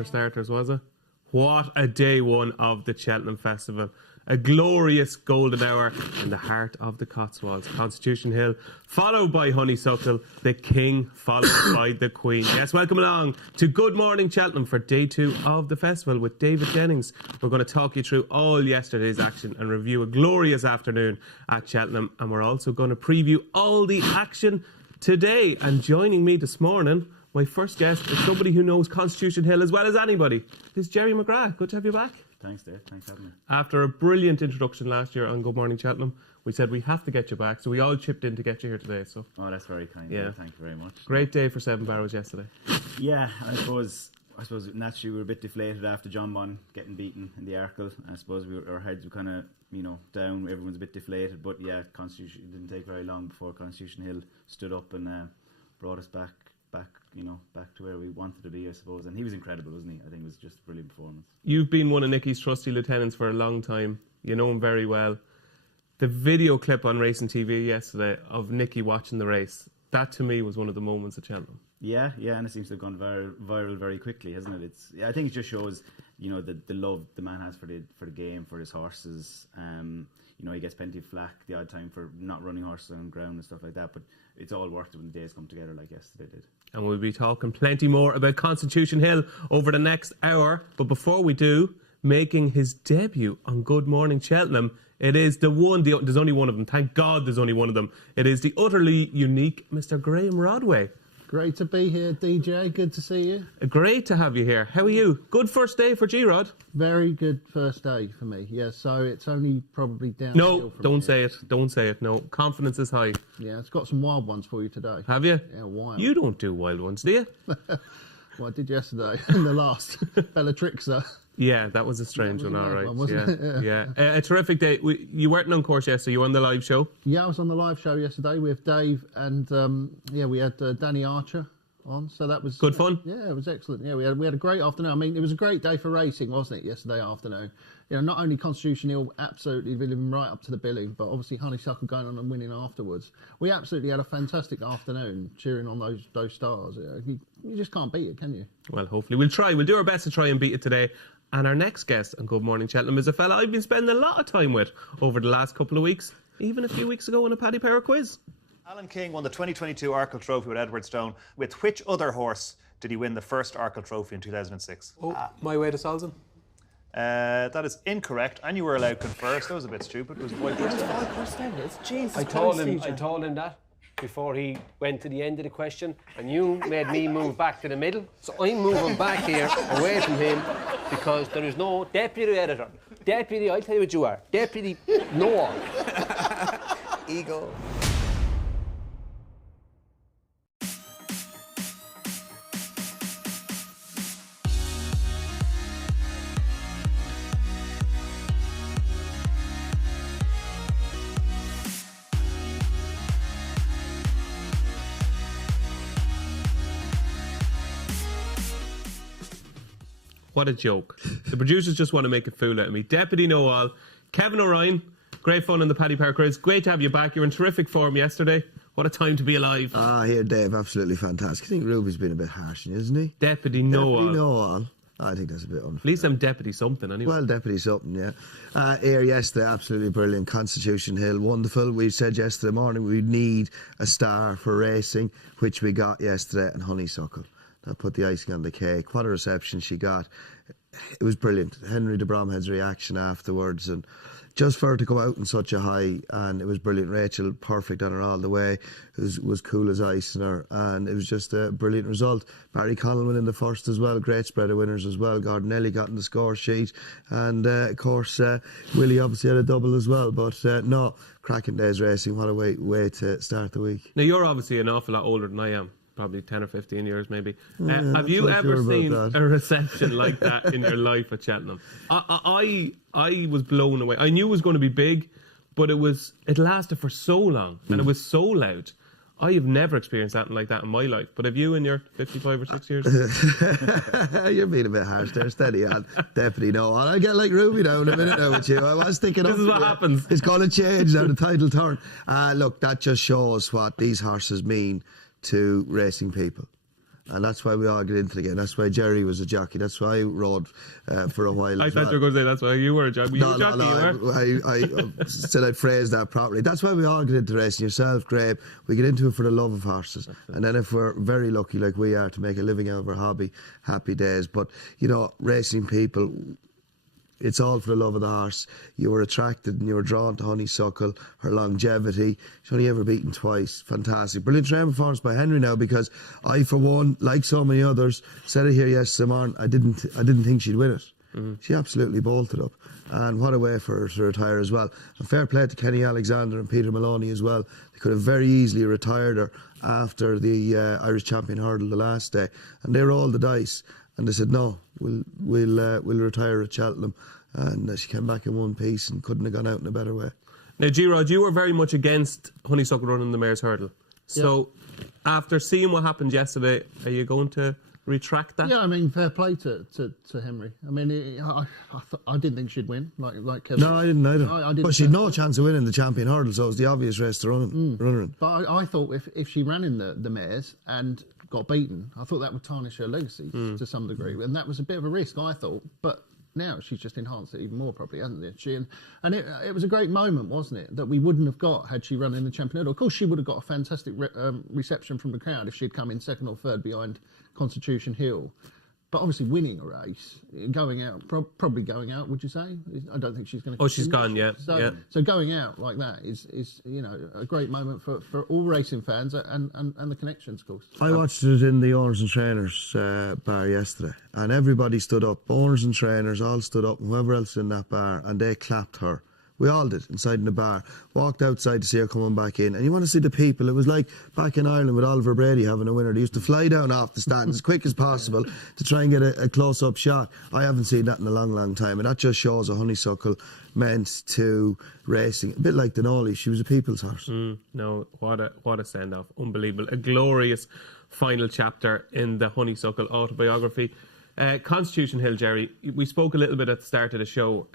for starters, was it? What a day one of the Cheltenham Festival. A glorious golden hour in the heart of the Cotswolds. Constitution Hill, followed by Honeysuckle, the King, followed by the Queen. Yes, welcome along to Good Morning Cheltenham for day 2 of the festival with David Jennings. We're going to talk you through all yesterday's action and review a glorious afternoon at Cheltenham. And we're also going to preview all the action today. And joining me this morning, my first guest is somebody who knows Constitution Hill as well as anybody. It's Jerry McGrath. Good to have you back. Thanks, Dave. Thanks for having me. After a brilliant introduction last year on Good Morning Cheltenham, we said we have to get you back, so we all chipped in to get you here today. So, oh, that's very kind. Yeah. Thank you very much. Great day for Seven Barrows yesterday. Yeah, I suppose naturally we were a bit deflated after John Bunn getting beaten in the Arkle. I suppose our heads were kind of down. Everyone's a bit deflated, but yeah, Constitution, it didn't take very long before Constitution Hill stood up and brought us back to where we wanted to be, I suppose. And he was incredible, wasn't he? I think it was just a brilliant performance. You've been one of Nicky's trusty lieutenants for a long time. You know him very well. The video clip on Racing TV yesterday of Nicky watching the race, that to me was one of the moments at Cheltenham. Yeah, and it seems to have gone viral very quickly, hasn't it? I think it just shows, the love the man has for the game, for his horses. He gets plenty of flack the odd time for not running horses on ground and stuff like that, but it's all worth it when the days come together like yesterday did. And we'll be talking plenty more about Constitution Hill over the next hour. But before we do, making his debut on Good Morning Cheltenham, it is there's only one of them. Thank God there's only one of them. It is the utterly unique Mr. Graeme Rodway. Great to be here, DJ. Good to see you. Great to have you here. How are you? Good first day for G-Rod. Very good first day for me. Yeah, so it's only probably downhill. No, don't say it. Don't say it. No, confidence is high. Yeah, it's got some wild ones for you today. Have you? Yeah, wild. You don't do wild ones, do you? Well, I did yesterday in the last Bellatrixer. Yeah, that was a strange one, all right. Wasn't it? Yeah. A terrific day. You weren't on course yesterday, you were on the live show? Yeah, I was on the live show yesterday with Dave and, we had Danny Archer on, so that was... Good fun? Yeah, it was excellent. Yeah, we had a great afternoon. I mean, it was a great day for racing, wasn't it, yesterday afternoon? Not only Constitution Hill absolutely living right up to the billing, but obviously Honeysuckle going on and winning afterwards. We absolutely had a fantastic afternoon cheering on those stars. You just can't beat it, can you? Well, hopefully. We'll try. We'll do our best to try and beat it today. And our next guest on Good Morning Cheltenham is a fella I've been spending a lot of time with over the last couple of weeks, even a few weeks ago in a Paddy Power quiz. Alan King won the 2022 Arkle Trophy with Edwardstone. With which other horse did he win the first Arkle Trophy in 2006? My Way to Salzin. That is incorrect, and you were allowed first. That was a bit stupid. It was White Bristol. I told him that before he went to the end of the question, and you made me move back to the middle. So I'm moving back here away from him because there is no deputy editor. Deputy, I'll tell you what you are. Deputy, no one. Ego. What a joke. The producers just want to make a fool out of me. Deputy Know-All, Kevin O'Ryan, great fun in the Paddy Power quiz. Great to have you back. You were in terrific form yesterday. What a time to be alive. Here, Dave, absolutely fantastic. I think Ruby's been a bit harsh, isn't he? Deputy Know-All. Deputy Know-All. I think that's a bit unfair. At least I'm deputy something, anyway. Well, deputy something, yeah. Here yesterday, absolutely brilliant. Constitution Hill, wonderful. We said yesterday morning we need a star for racing, which we got yesterday in Honeysuckle. That put the icing on the cake. What a reception she got. It was brilliant. Henry de Bromhead's reaction afterwards, and just for her to come out in such a high, and it was brilliant. Rachel, perfect on her all the way. It was cool as ice in her, and it was just a brilliant result. Barry Conlon in the first as well. Great spread of winners as well. Gardinelli got in the score sheet, and of course Willie obviously had a double as well. But no, cracking day's racing. What a way to start the week. Now you're obviously an awful lot older than I am. Probably 10 or 15 years maybe. Have you not ever sure seen about that. a reception like that in your life at Cheltenham? I was blown away. I knew it was going to be big, but it lasted for so long and it was so loud. I have never experienced anything like that in my life. But have you in your 55 or 6 years? You're being a bit harsh there. Steady on. Definitely no. I'll get like Ruby now in a minute now with you. I was thinking This is what happens. It's going to change now, the title turn. Look, that just shows what these horses mean to racing people. And that's why we all get into the game. That's why Jerry was a jockey. That's why I rode for a while. I as thought well. you were going to say that's why you were a jockey. You I said I'd phrase that properly. That's why we all get into racing. Yourself, Graeme, we get into it for the love of horses. And then if we're very lucky like we are to make a living out of our hobby, happy days. But, you know, racing people, it's all for the love of the horse. You were attracted and you were drawn to Honeysuckle, her longevity. She's only ever beaten twice. Fantastic. Brilliant training performance by Henry now, because I, for one, like so many others, said it here yesterday morning, I didn't think she'd win it. She absolutely bolted up. And what a way for her to retire as well. And fair play to Kenny Alexander and Peter Maloney as well. They could have very easily retired her after the Irish Champion Hurdle the last day. And they rolled the dice. And they said, no, we'll retire at Cheltenham. And she came back in one piece and couldn't have gone out in a better way. Now, G-Rod, you were very much against Honeysuckle running the Mare's Hurdle. So, after seeing what happened yesterday, are you going to retract that? Yeah, I mean, fair play to Henry. I mean, I didn't think she'd win, like Kevin. No, I didn't either. I didn't but she'd no chance of winning the Champion Hurdle, so it was the obvious race to run in. But I thought if she ran in the mares and got beaten, I thought that would tarnish her legacy to some degree. And that was a bit of a risk, I thought. But now she's just enhanced it even more, probably, hasn't it? And it was a great moment, wasn't it, that we wouldn't have got had she run in the Champion Hurdle. Of course, she would have got a fantastic reception from the crowd if she'd come in second or third behind Constitution Hill. But obviously winning a race, going out, probably going out, would you say? I don't think she's going to... Oh, she's gone, yeah. So going out like that is a great moment for all racing fans and the connections, of course. I watched it in the owners and trainers bar yesterday, and everybody stood up. Owners and trainers all stood up, and whoever else in that bar, and they clapped her. We all did, inside in the bar. Walked outside to see her coming back in. And you want to see the people. It was like back in Ireland with Oliver Brady having a winner. They used to fly down off the stand as quick as possible to try and get a close-up shot. I haven't seen that in a long, long time. And that just shows a Honeysuckle meant to racing. A bit like Denali. She was a people's horse. No, what a send-off. Unbelievable. A glorious final chapter in the Honeysuckle autobiography. Constitution Hill, Jerry. We spoke a little bit at the start of the show.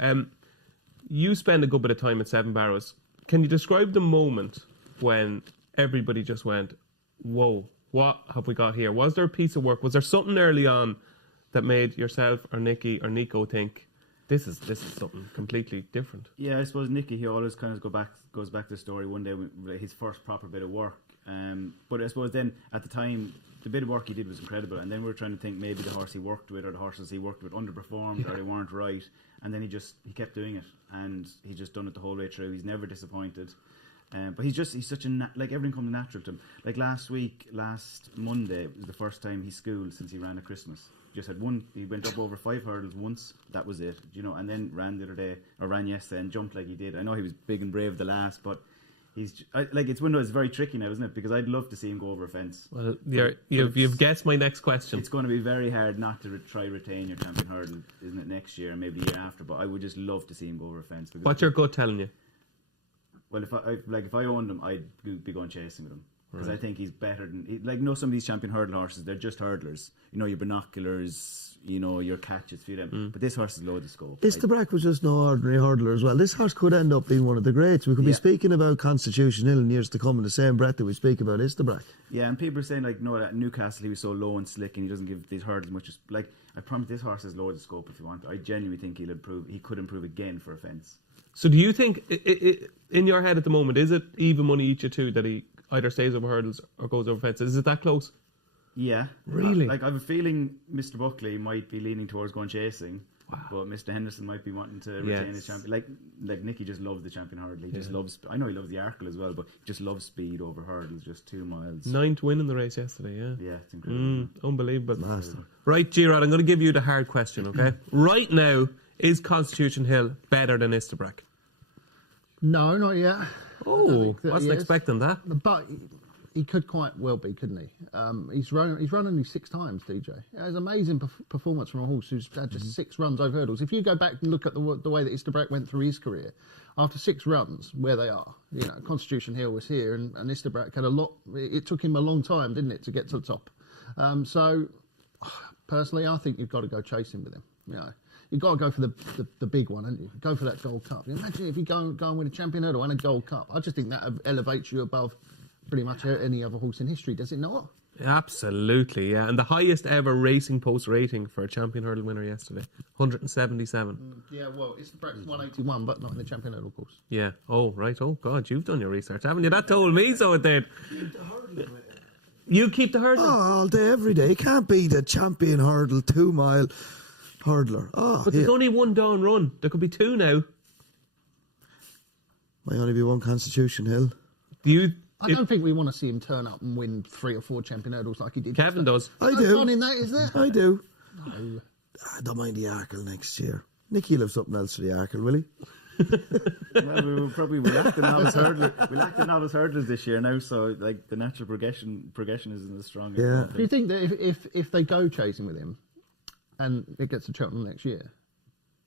You spend a good bit of time at Seven Barrows. Can you describe the moment when everybody just went, whoa, what have we got here? Was there a piece of work? Was there something early on that made yourself or Nicky or Nico think, this is something completely different? Yeah, I suppose Nicky, he always kind of goes back to the story one day, his first proper bit of work. But I suppose then, at the time, the bit of work he did was incredible, and then we were trying to think maybe the horse he worked with or the horses he worked with underperformed or they weren't right, and then he kept doing it, and he's just done it the whole way through. He's never disappointed. But he's such a like everything comes natural to him. Like last Monday was the first time he schooled since he ran at Christmas. Just had one. He went up over 5 hurdles once. That was it, and then ran the other day or ran yesterday and jumped like he did. I know he was big and brave the last, but it's one of those very tricky now, isn't it? Because I'd love to see him go over a fence. Well, you've guessed my next question. It's going to be very hard not to try retain your Champion Hurdle, isn't it, next year and maybe the year after? But I would just love to see him go over a fence. What's your gut telling you? Well, if I owned him, I'd be going chasing with him. Because I think he's better than... some of these Champion Hurdle horses, they're just hurdlers. Your binoculars, your catches, few of them. But this horse is loads of scope. Istabrack was just no ordinary hurdler as well. This horse could end up being one of the greats. We could be speaking about Constitution Hill in years to come in the same breath that we speak about Istabrack. Yeah, and people are saying, at Newcastle he was so low and slick and he doesn't give these hurdles much... I promise this horse has loads of scope if you want. I genuinely think he could improve again for a fence. So do you think, in your head at the moment, is it even money each of two that he either stays over hurdles or goes over fences? Is it that close? Yeah. Really? I have a feeling Mr. Buckley might be leaning towards going chasing, but Mr. Henderson might be wanting to retain his champion. Like Nicky just loves the Champion Hurdle. He just loves... I know he loves the Arkle as well, but he just loves speed over hurdles, just 2 miles. 9th win in the race yesterday, yeah. Yeah, it's incredible. Unbelievable. Master. Right, G-Rod, I'm going to give you the hard question, okay? Right now, is Constitution Hill better than Istabrack? No, not yet. Oh, wasn't expecting that. But he could quite well be, couldn't he? He's run only 6 times, DJ. It was an amazing performance from a horse who's had just 6 runs over hurdles. If you go back and look at the way that Istabrack went through his career, after 6 runs, where they are, Constitution Hill was here, and Istabrack had a lot. It took him a long time, didn't it, to get to the top? So, personally, I think you've got to go chasing with him. You've got to go for the big one, haven't you? Go for that Gold Cup. Imagine if you go and win a Champion Hurdle and a Gold Cup. I just think that elevates you above pretty much any other horse in history, does it not? Absolutely, yeah. And the highest ever Racing Post rating for a champion hurdle winner yesterday, 177. Yeah, well, it's the breakfast 181, but not in the champion hurdle course. Yeah. Oh, right. Oh, God, you've done your research, haven't you? That told me so it did. You keep the hurdle? Oh, all day, every day. You can't beat a champion hurdle 2 mile hurdler. Oh, But there's only one Dawn Run. There could be two now. Might only be one Constitution Hill. Do you? I don't think we want to see him turn up and win 3 or 4 champion hurdles like he did. Kevin does. I No do. fun in that, is there? I do. No. I don't mind the Arkle next year. Nicky will have something else for the Arkle, will he? Well, we lack the novice hurdler. We lack the novice hurdlers this year now, so like the natural progression isn't as strong. Yeah. Do you think that if they go chasing with him and it gets to Cheltenham next year,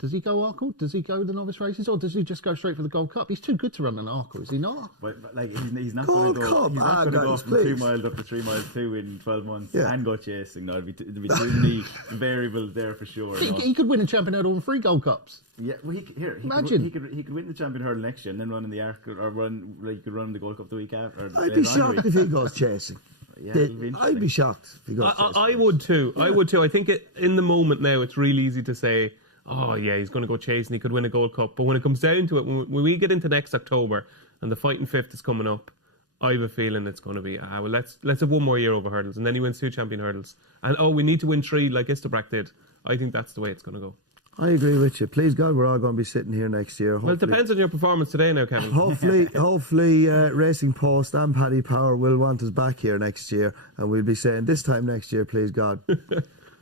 does he go Arkle? Does he go the novice races, or does he just go straight for the Gold Cup? He's too good to run an Arkle, is he not? But like he's not Gold going to go. Cup, He's not going to go guys, from 2 please. miles up to 3 miles too in 12 months Yeah. and go chasing. No, there'd be too many variables there for sure. No. He could win a champion hurdle and 3 Gold Cups. Yeah, well, Imagine. he could win the champion hurdle next year and then run in the Arkle or he could run the Gold Cup the week after. Or I'd be shocked if he goes chasing. Yeah, it'll be I'd be shocked if he goes chasing. I would too. I would too. I think in the moment now, it's really easy to say, oh yeah, he's going to go chasing. He could win a Gold Cup. But when it comes down to it, when we get into next October and the Fighting Fifth is coming up, I have a feeling it's going to be, well, let's have one more year over hurdles, and then he wins 2 champion hurdles. And we need to win 3 like Istabrack did. I think that's the way it's going to go. I agree with you. Please God, we're all going to be sitting here next year. Well, it depends on your performance today now, Kevin. Hopefully, Racing Post and Paddy Power will want us back here next year, and we'll be saying this time next year, please God.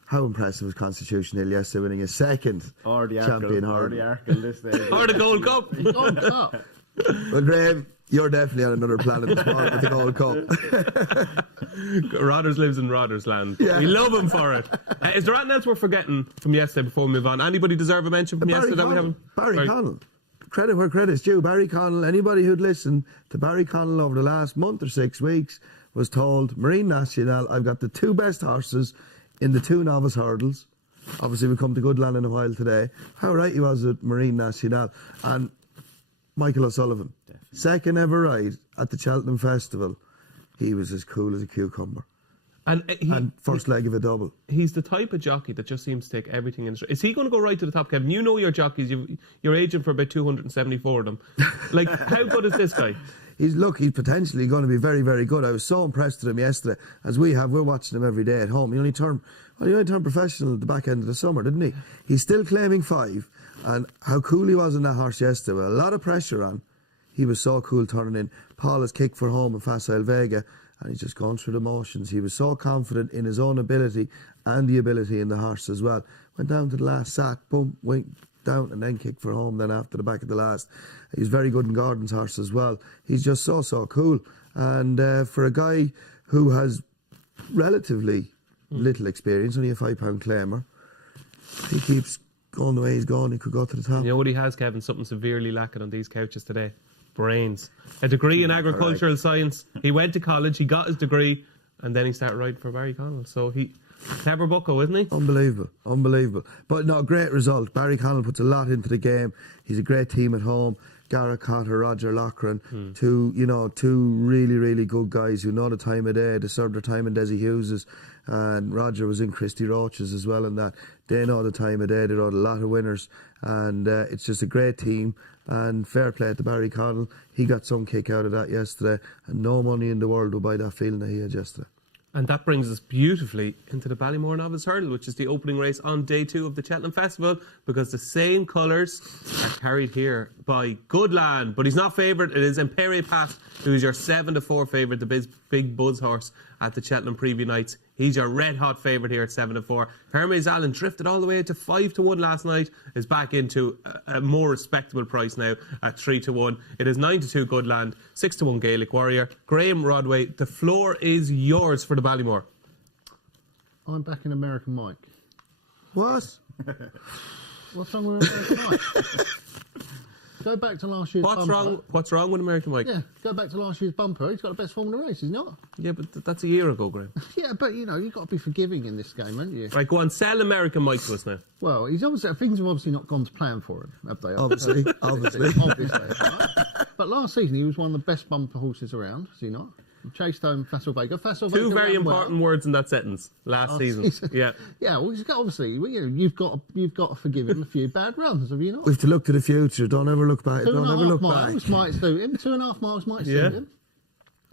How impressive was Constitution Hill yesterday, winning a second or the champion Arkle, or hurdle. the Arkle this day. Or the Gold Cup. Gold Cup. Well, Graeme, you're definitely on another planet with the Gold Cup. Rodders lives in Rodders land. Yeah. We love him for it. Is there anything else we're forgetting from yesterday before we move on? Anybody deserve a mention from yesterday that we haven't? Barry Connell. Credit where credit's due. Barry Connell, anybody who'd listened to Barry Connell over the last month or 6 weeks was told, Marine National, I've got the 2 best horses in the 2 novice hurdles. Obviously, we come to Goodland in a while today. How right he was at Marine National. And Michael O'Sullivan, second ever ride at the Cheltenham Festival. He was as cool as a cucumber. And first leg of a double. He's the type of jockey that just seems to take everything in. Is he going to go right to the top, Kevin? You know your jockeys. You're aging for about 274 of them. Like, how good is this guy? He's potentially going to be very, very good. I was so impressed with him yesterday. We're watching him every day at home. He only turned professional at the back end of the summer, didn't he? He's still claiming 5. And how cool he was on that horse yesterday, with a lot of pressure on. He was so cool turning in. Paul has kicked for home with Facile Vega, and he's just gone through the motions. He was so confident in his own ability and the ability in the horse as well. Went down to the last, sat, boom, went down, and then kicked for home. Then after the back of the last, he was very good in Gordon's horse as well. He's just so cool. And for a guy who has relatively little experience, only a £5 claimer, he keeps going the way he's going. He could go to the top. You know what he has, Kevin? Something severely lacking on these couches today. Brains. A degree in agricultural science. He went to college, he got his degree, and then he started riding for Barry Connell. So clever bucko, isn't he? Unbelievable. But no, great result. Barry Connell puts a lot into the game. He's a great team at home. Gareth Cotter, Roger Loughran, two really, really good guys who know the time of day. They served their time in Desi Hughes's, and Roger was in Christy Roach's as well. And that they know the time of day. They rode a lot of winners, and it's just a great team. And fair play to Barry Connell. He got some kick out of that yesterday, and no money in the world will buy that feeling that he had yesterday. And that brings us beautifully into the Ballymore Novice Hurdle, which is the opening race on day 2 of the Cheltenham Festival, because the same colours are carried here by Goodland. But he's not favoured. It is Imperial Pass, who is your 7-4 favourite, the big buzz horse at the Cheltenham preview nights. He's your red-hot favourite here at 7-4. Hermes Allen drifted all the way to 5-1 last night, is back into a more respectable price now at 3-1. It is 9-2 Goodland, 6-1 Gaelic Warrior. Graeme Rodway, the floor is yours for the Ballymore. I'm back in American Mike. What? What's wrong with American Mike? Go back to last year's bumper. What's wrong with American Mike? Yeah, go back to last year's bumper. He's got the best form in the race, he's not? Yeah, but that's a year ago, Graeme. Yeah, but you've got to be forgiving in this game, haven't you? Right, go on, sell American Mike to us now. Well, things have obviously not gone to plan for him, have they? Obviously. Obviously. Right? But last season he was one of the best bumper horses around, is he not? Cheltenham Festival. Two very important words in that sentence last season. Yeah. Yeah, well, obviously, you've got to forgive him a few bad runs, have you not? We have to look to the future. Don't ever look back. Don't ever look back. 2.5 miles might suit him. 2.5 miles might suit him.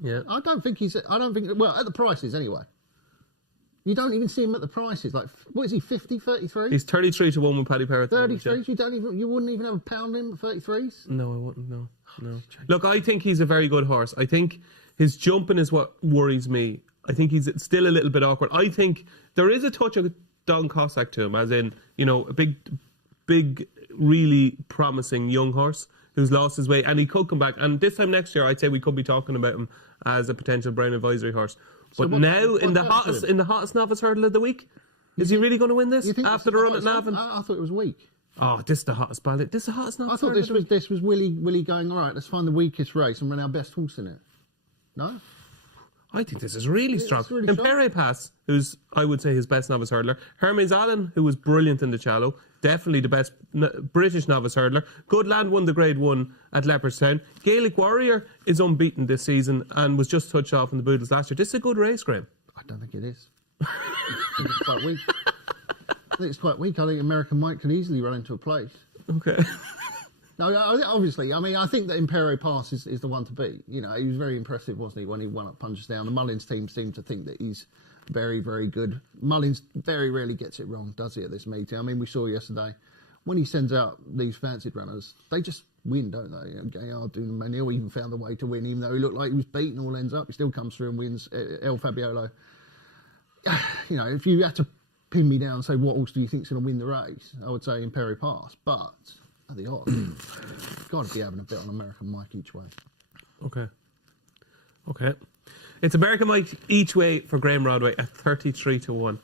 Yeah. I don't think. Well, at the prices anyway. You don't even see him at the prices. Like, what is he? 50, 33? He's 33 to 1 with Paddy Power. 33s. You wouldn't even have a pound in at 33s. No, I wouldn't. No. Look, I think he's a very good horse. I think his jumping is what worries me. I think he's still a little bit awkward. I think there is a touch of Don Cossack to him, as in, a big, really promising young horse who's lost his way, and he could come back. And this time next year, I'd say we could be talking about him as a potential Brown Advisory horse. But now, in the hottest novice hurdle of the week, is he really going to win this after the run at Navan? I thought it was weak. Oh, this is the hottest ballot. This is the hottest novice hurdle. I thought this was Willie going, all right, let's find the weakest race and run our best horse in it. No? I think this is really strong. Really Impere Pass, who's, I would say, his best novice hurdler. Hermes Allen, who was brilliant in the Shallow. Definitely the best British novice hurdler. Good Land won the Grade 1 at Leopardstown. Gaelic Warrior is unbeaten this season and was just touched off in the Boodles last year. This is a good race, Graeme. I don't think it is. I think it's quite weak. I think American Mike could easily run into a place. Okay. No, obviously. I mean, I think that Impero Pass is the one to beat. He was very impressive, wasn't he, when he won at Punchestown. The Mullins team seemed to think that he's very, very good. Mullins very rarely gets it wrong, does he, at this meeting? I mean, we saw yesterday, when he sends out these fancied runners, they just win, don't they? Gaillard, Doonan, Manil even found a way to win, even though he looked like he was beaten all ends up. He still comes through and wins. El Fabiolo. If you had to pin me down and say, what horse do you think is going to win the race? I would say Impero Pass, but at the odds, got to be having a bet on American Mike each way. Okay. It's American Mike each way for Graeme Rodway at 33 to 1.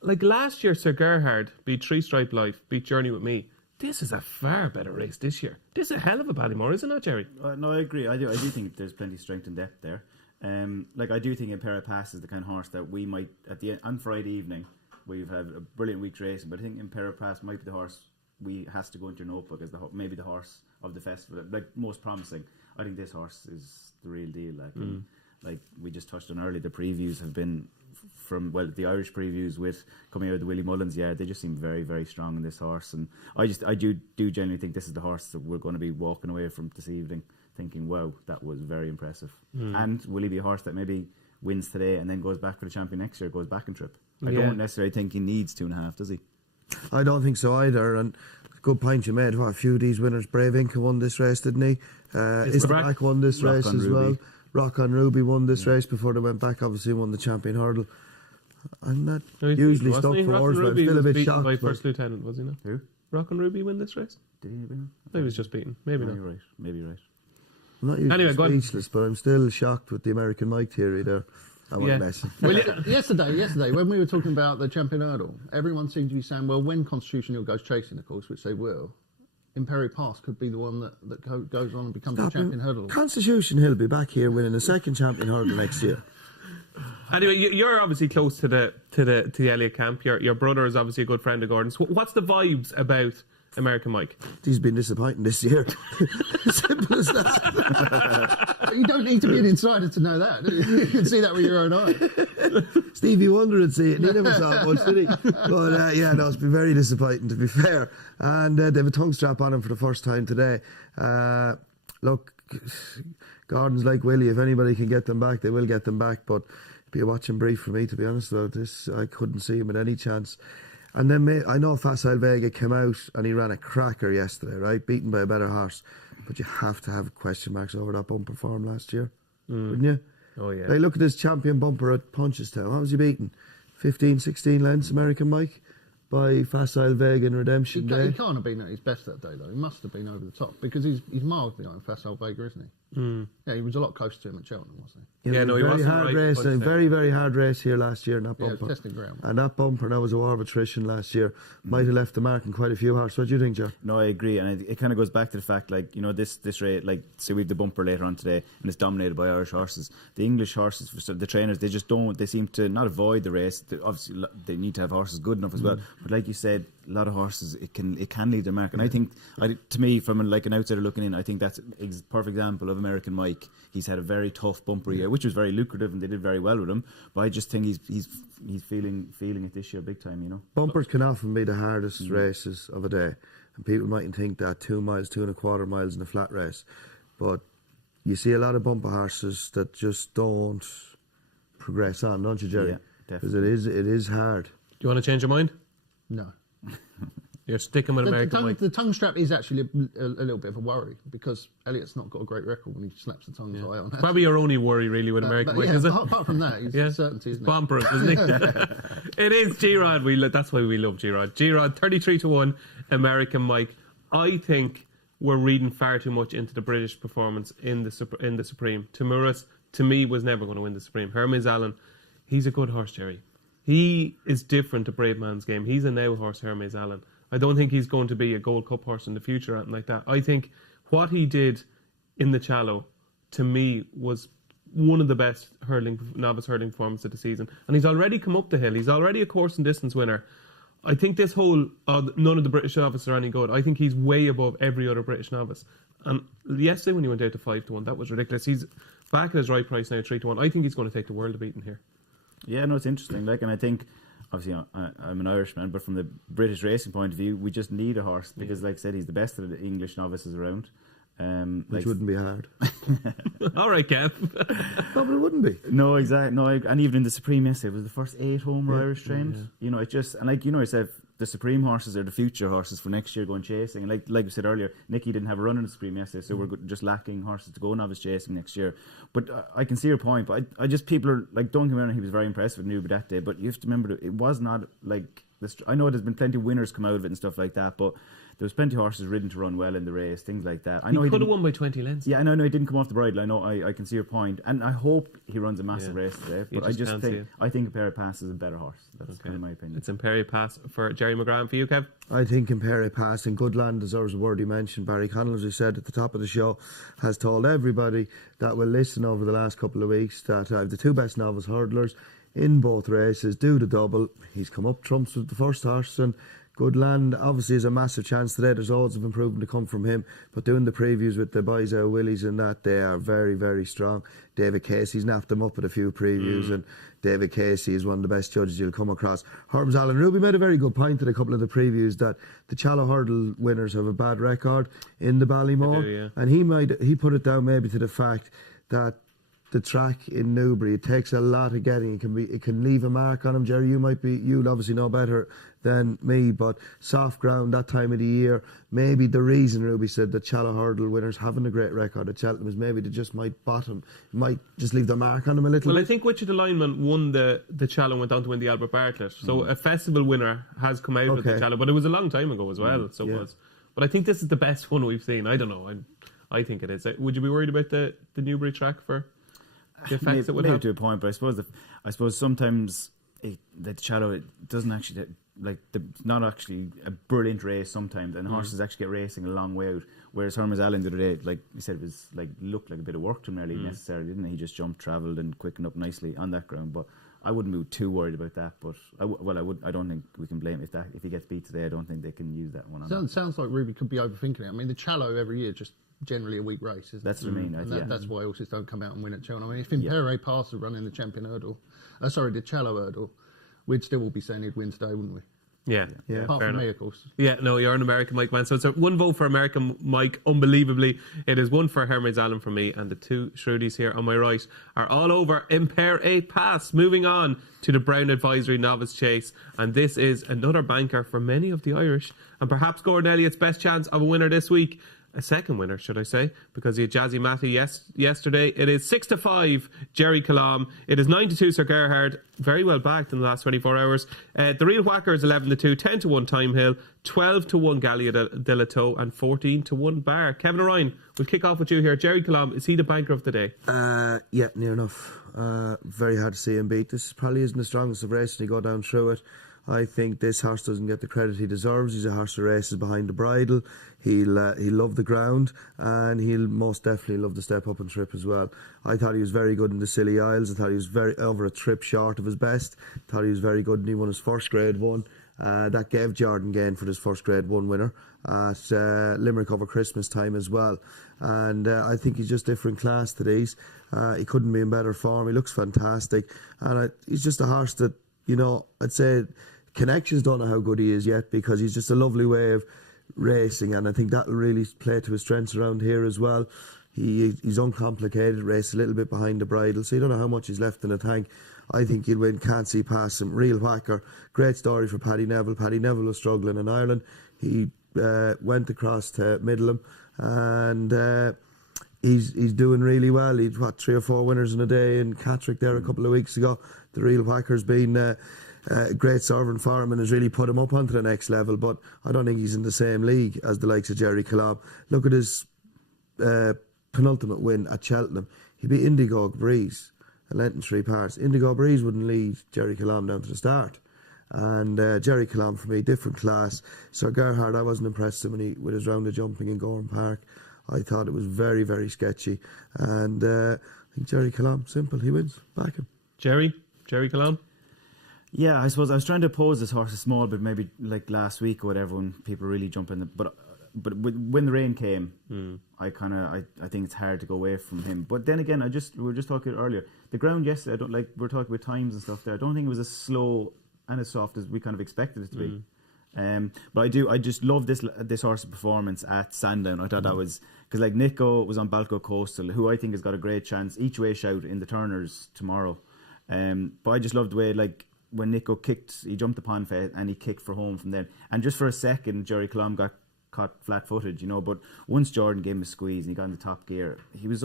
Like last year, Sir Gerhard beat Three Stripe Life, beat Journey with Me. This is a far better race this year. This is a hell of a Ballymore, isn't it, Jerry? No, I agree. I do think there's plenty of strength and depth there. I do think Impera Pass is the kind of horse that we might, at the end, on Friday evening, we've had a brilliant week's racing, but I think Impera Pass might be the horse has to go into your notebook as maybe the horse of the festival, most promising. I think this horse is the real deal. Like we just touched on earlier, the previews have been the Irish previews with coming out of the Willie Mullins. Yeah, they just seem very, very strong in this horse, and I do genuinely think this is the horse that we're going to be walking away from this evening thinking, wow, that was very impressive. And will he be a horse that maybe wins today and then goes back for the champion next year, goes back and trip? I don't necessarily think he needs 2.5, does he? I don't think so either. And good point you made. A few of these winners. Brave Inca won this race, didn't he? Istabrak won this race as well. Rock on Ruby won this race before they went back. Obviously won the champion hurdle. I'm not usually stuck for horse, but I'm still a bit shocked. By First Lieutenant, was he not? Who? Rock on Ruby win this race? Did he win? Maybe he was just beaten. Maybe not. You're right. Maybe you're right. I'm not usually speechless, but I'm still shocked with the American Mike theory there. I wasn't messing. Well, yesterday, when we were talking about the champion hurdle, everyone seemed to be saying, well, when Constitution Hill goes chasing, of course, which they will, Imperi Pass could be the one that goes on and becomes the champion hurdle. Constitution Hill will be back here winning the second champion hurdle next year. Anyway, you're obviously close to the Elliott camp. Your brother is obviously a good friend of Gordon's. What's the vibes about American Mike? He's been disappointing this year. Simple as that. You don't need to be an insider to know that. You can see that with your own eye. Stevie Wonder would see it. He never saw it once, did he? But it's been very disappointing, to be fair. And they have a tongue strap on him for the first time today. Look, Gordon's like Willie. If anybody can get them back, they will get them back. But it'd be a watching brief for me, to be honest about this. I couldn't see him at any chance. And then I know Facile Vega came out and he ran a cracker yesterday, right? Beaten by a better horse. But you have to have question marks over that bumper form last year, wouldn't you? Oh, yeah. Hey, look at this champion bumper at Punchestown. How was he beaten? 15, 16 lengths, American Mike, by Facile Vega in Redemption Day. He can't have been at his best that day, though. He must have been over the top because he's miles behind Facile Vega, isn't he? Yeah, he was a lot closer to him at Cheltenham, wasn't he? Yeah, no, he wasn't hard race, a very, very hard race here last year in that bumper. Yeah, testing ground. And that bumper now was a war of attrition last year. Might have left the mark in quite a few horses. What do you think, Joe? No, I agree, and it kind of goes back to the fact, this race, say we have the bumper later on today, and it's dominated by Irish horses. The English horses, the trainers, they seem to not avoid the race. Obviously, they need to have horses good enough as well. But like you said, a lot of horses, it can leave their mark. And I think, to me, from an outsider looking in, I think that's a perfect example of American Mike. He's had a very tough bumper year, which was very lucrative, and they did very well with him. But I just think he's feeling it this year big time, you know. Bumpers can often be the hardest races of a day, and people mightn't think that 2 miles, 2.25 miles in a flat race, but you see a lot of bumper horses that just don't progress on, don't you, Jerry? Yeah, Because definitely. it is hard. Do you want to change your mind? No. You're sticking with American Mike. The tongue strap is actually a little bit of a worry because Elliot's not got a great record when he slaps the tongue high on. Probably your only worry, really, with American Mike, yeah, is it? apart from that, he's certainty, isn't it? Bomber, isn't it? It is G-Rod. That's why we love G-Rod. G-Rod, 33-1, American Mike. I think we're reading far too much into the British performance in the Supreme. Tamuras, to me, was never going to win the Supreme. Hermes Allen, he's a good horse, Jerry. He is different to Brave Man's Game. He's a now horse, Hermes Allen. I don't think he's going to be a Gold Cup horse in the future or anything like that. I think what he did in the Challow, to me, was one of the best novice hurling performances of the season. And he's already come up the hill. He's already a course and distance winner. I think this whole, none of the British novices are any good. I think he's way above every other British novice. And yesterday when he went out to 5-1, that was ridiculous. He's back at his right price now, 3-1. I think he's going to take the world of beating here. Yeah, no, it's interesting. And I think, obviously, I'm an Irishman, but from the British racing point of view, we just need a horse because, like I said, he's the best of the English novices around. Which wouldn't be hard. All right, Kev. No, but it wouldn't be. No, exactly. No, and even in the Supreme yesterday, it was the first 8 home were Irish trained. Yeah. You know, it just, and like, you know, I said, the Supreme horses are the future horses for next year going chasing. And like we said earlier, Nicky didn't have a run in the Supreme yesterday, so we're just lacking horses to go novice chasing next year. But I can see your point, but I just, people are, like, don't get me wrong, he was very impressed with Newby that day, but you have to remember that it was not like, I know there's been plenty of winners come out of it and stuff like that, but there was plenty of horses ridden to run well in the race, things like that. I know he could have won by 20 lengths. Yeah, I know he didn't come off the bridle. I know, I can see your point, and I hope he runs a massive race today. But I just think Imperial Pass is a better horse. That's kind of my opinion. It's Imperial Pass for Jerry McGrath. For you, Kev? I think Imperial Pass in good land deserves a word. You mentioned Barry Connell, as we said at the top of the show, has told everybody that will listen over the last couple of weeks that the 2 best novice hurdlers in both races do the double. He's come up trumps with the first horse, and good land obviously is a massive chance today. There's loads of improvement to come from him, but doing the previews with the boys out Willies and that, they are very, very strong. David Casey's napped them up with a few previews, and David Casey is one of the best judges you'll come across. Hermes Allen Ruby made a very good point in a couple of the previews that the Challow Hurdle winners have a bad record in the Ballymore, and he put it down maybe to the fact that the track in Newbury, it takes a lot of getting. It can leave a mark on him. Jerry, you'll obviously know better than me, but soft ground that time of the year, maybe the reason Ruby said that Challow Hurdle winners having a great record at Cheltenham is maybe they just might just leave their mark on him a little. Well, I think which of the linemen won the Challow and went on to win the Albert Bartlett. So a festival winner has come out of the Challow, but it was a long time ago as well. It was. But I think this is the best one we've seen. I don't know. I think it is. Would you be worried about the Newbury track for the effects it would have? To a point, but I suppose sometimes the Challow, it doesn't actually it's not actually a brilliant race sometimes, and horses actually get racing a long way out. Whereas Hermes Allen the other day, like you said, it was looked like a bit of work to him nearly necessarily, didn't he? He just jumped, travelled, and quickened up nicely on that ground. But I wouldn't be too worried about that. But I don't think we can blame if he gets beat today. I don't think they can use that one. Sounds like Ruby could be overthinking it. I mean, the Challow every year just generally a weak race, isn't that's it? what I mean. That's why horses don't come out and win at Cheltenham. I mean, if Imperial Pass were running the champion hurdle, the Challow hurdle, we'd still be saying he'd win today, wouldn't we? Yeah. Apart from me, of course. Yeah, no, you're an American Mike man. So it's 1 vote for American Mike, unbelievably. It is 1 for Hermes Allen for me, and the 2 Shrudies here on my right are all over Imperial Pass. Moving on to the Brown Advisory Novice Chase, and this is another banker for many of the Irish, and perhaps Gordon Elliott's best chance of a winner this week. A second winner, should I say, because he had Jazzy Matty yesterday. It is 6-5, Jerry Calam. It is 9-2, Sir Gerhard. Very well backed in the last 24 hours. The real whacker is 11-2, 10-1, Time Hill, 12-1, Gallia de la Toe, and 14-1, Bar. Kevin O'Ryan, we'll kick off with you here. Jerry Calam, is he the banker of the day? Yeah, near enough. Very hard to see him beat. This probably isn't the strongest of races, and you go down through it. I think this horse doesn't get the credit he deserves. He's a horse who races behind the bridle. He'll love the ground, and he'll most definitely love the step up and trip as well. I thought he was very good in the Scilly Isles. I thought he was very over a trip short of his best. Thought he was very good, and he won his first Grade 1 That gave Jordan Gain for his first Grade 1 winner at Limerick over Christmas time as well. And I think he's just different class to these. He couldn't be in better form. He looks fantastic. And he's just a horse that, I'd say connections don't know how good he is yet, because he's just a lovely way of racing. And I think that'll really play to his strengths around here as well. He's uncomplicated, race a little bit behind the bridle, so you don't know how much he's left in the tank. I think he'll win, can't see past him. Real whacker. Great story for Paddy Neville. Paddy Neville was struggling in Ireland. He went across to Middleham, and he's doing really well. He'd 3 or 4 winners in a day in Catterick there a couple of weeks ago. The real whacker's been a great servant for him and has really put him up onto the next level, but I don't think he's in the same league as the likes of Jerry Collab. Look at his penultimate win at Cheltenham. He beat Indigo Breeze and lent in 3 parts. Indigo Breeze wouldn't lead Jerry Collab down to the start. And Jerry Collab, for me, different class. Sir Gerhard, I wasn't impressed with his round of jumping in Gorham Park. I thought it was very, very sketchy. And I think Jerry Collab, simple, he wins. Back him. Jerry Collab? Yeah, I suppose I was trying to oppose this horse a small bit, maybe like last week or whatever, when people really jump in. But when the rain came, I think it's hard to go away from him. But then again, we were just talking earlier. The ground yesterday, we were talking about times and stuff there. I don't think it was as slow and as soft as we kind of expected it to be. But I just love this horse's performance at Sandown. I thought that was, because like Nico was on Balco Coastal, who I think has got a great chance each way shout in the Turners tomorrow. But I just loved the way, like, when Nico kicked, he jumped upon Fate and he kicked for home from there. And just for a second, Jerry Colomb got caught flat-footed, but once Jordan gave him a squeeze and he got in the top gear, he was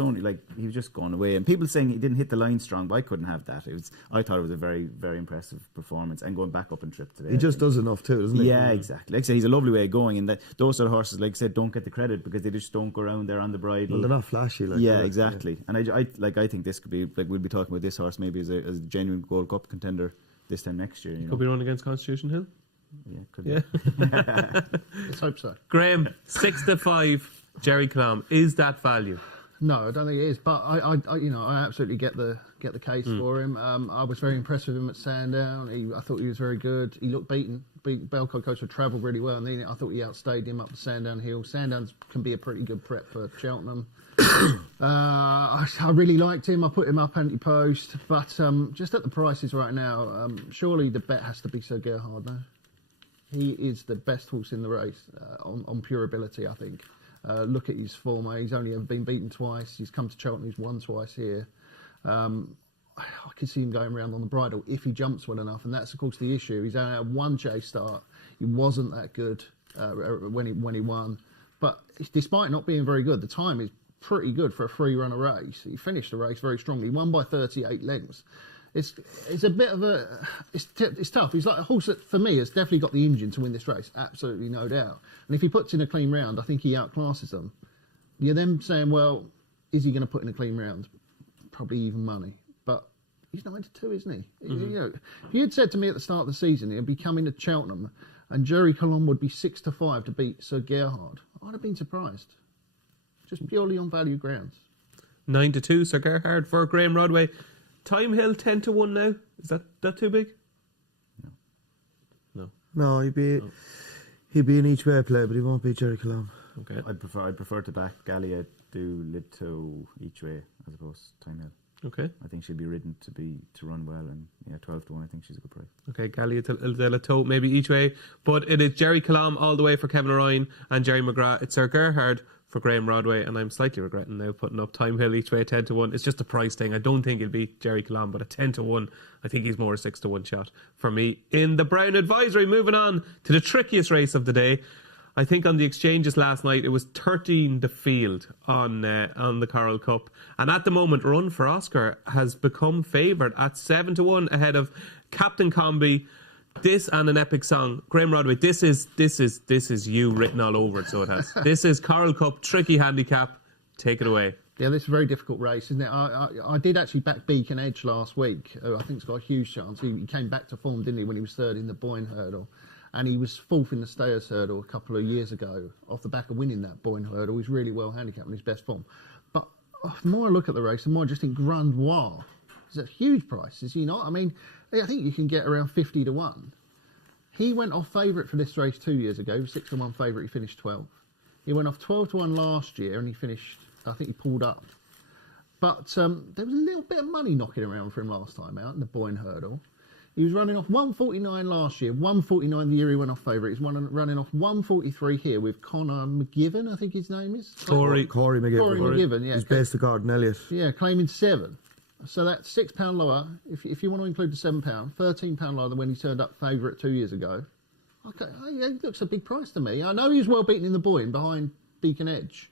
just going away. And people saying he didn't hit the line strong, but I couldn't have that. I thought it was a very, very impressive performance, and going back up and trip today. He just does enough too, doesn't he? Yeah, exactly. Like I say, he's a lovely way of going, and those sort of horses, like I said, don't get the credit because they just don't go around there on the bridle. Well, they're not flashy like yeah, that. Exactly. Yeah. And I think this could be, like, we'll be talking about this horse maybe as a genuine Gold Cup contender this time next year. Could be run against Constitution Hill. Yeah, could be. Let's hope so. Graeme, 6-5, Jerry Colomb. Is that value? No, I don't think it is. But I absolutely get the case for him. I was very impressed with him at Sandown. I thought he was very good. He looked beaten. Belco Coast had travelled really well, and then I thought he outstayed him up the Sandown Hill. Sandown can be a pretty good prep for Cheltenham. I really liked him. I put him up anti-post, but just at the prices right now, surely the bet has to be Sir Gerhard now. He is the best horse in the race on pure ability, I think. Look at his form. He's only ever been beaten twice. He's come to Cheltenham. He's won twice here. I can see him going around on the bridle if he jumps well enough, and that's of course the issue. He's only had 1 chase start. He wasn't that good when he won, but despite not being very good, the time is pretty good for a free-runner race. He finished the race very strongly. He won by 38 lengths. It's a bit of it's tough. He's like a horse that, for me, has definitely got the engine to win this race, absolutely no doubt. And if he puts in a clean round, I think he outclasses them. You're then saying, well, is he going to put in a clean round? Probably even money. But he's 92, isn't he? Mm-hmm. If you had said to me at the start of the season he'd be coming to Cheltenham and Jerry Colomb would be 6-5 to beat Sir Gerhard, I'd have been surprised. Just purely on value grounds. 9-2, Sir Gerhard for Graeme Rodway. Time Hill 10-1 now. Is that too big? No, he'd be an each way play, but he won't beat Jerry Colomb. Okay. I'd prefer to back Gallia do Lito each way as opposed to Time Hill. Okay. I think she'll be ridden to run well, and 12-1. I think she's a good price. Okay, Gallia de Lito maybe each way, but it is Jerry Colomb all the way for Kevin O'Ryan and Jerry McGrath. It's Sir Gerhard for Graeme Rodway, and I'm slightly regretting now putting up Time Hill each way 10-1. It's just a price thing. I don't think he'll beat Jerry Colomb, but at 10-1, I think he's more a 6-1 shot for me. In the Brown Advisory, moving on to the trickiest race of the day. I think on the exchanges last night, it was 13 the field on the Coral Cup. And at the moment, Run for Oscar has become favoured at 7-1 ahead of Captain Combi. This and An Epic Song. Graeme Rodway, this is you written all over it, so it has. This is Coral Cup, tricky handicap. Take it away. Yeah, this is a very difficult race, isn't it? I did actually back Beacon Edge last week. I think it's got a huge chance. He came back to form, didn't he, when he was third in the Boyne Hurdle. And he was fourth in the Stayers Hurdle a couple of years ago off the back of winning that Boyne Hurdle. He's really well handicapped in his best form. But the more I look at the race, the more I just think Grandois is a huge price, is he not? I mean, I think you can get around 50-1. He went off favourite for this race 2 years ago. 6-1 favourite. He finished 12th. He went off 12-1 last year, and he finished. I think he pulled up. But there was a little bit of money knocking around for him last time out in the Boyne Hurdle. He was running off 149 last year, 149 the year he went off favourite. He's running off 143 here with Conor McGivern, I think his name is. Corey McGivern. Corey McGivern, yeah. He's based at Gordon Elliott. Yeah, claiming 7. So that's £6 lower. If you want to include the £7, £13 lower than when he turned up favourite 2 years ago. Okay, it looks a big price to me. I know he was well beaten in the Boyne behind Beacon Edge,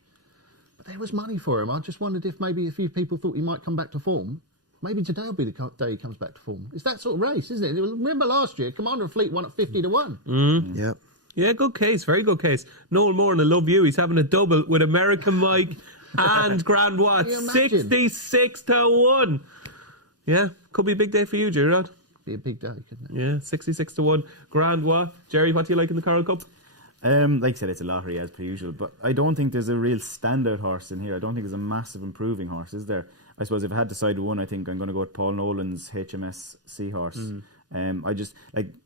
but there was money for him. I just wondered if maybe a few people thought he might come back to form. Maybe today will be the day he comes back to form. It's that sort of race, isn't it? Remember last year, Commander of Fleet won at 50-1. Yep. Yeah, good case, very good case. Noel Moore, and I love you. He's having a double with American Mike and Grand Watts. 66-1. Yeah, could be a big day for you, Gerard. Be a big day, couldn't it? Yeah, 66-1. Grand Watt. Jerry, what do you like in the Coral Cup? Like I said, it's a lottery as per usual, but I don't think there's a real standout horse in here. I don't think there's a massive improving horse, is there? I suppose if I had to decide one, I think I'm going to go with Paul Nolan's HMS Seahorse. I just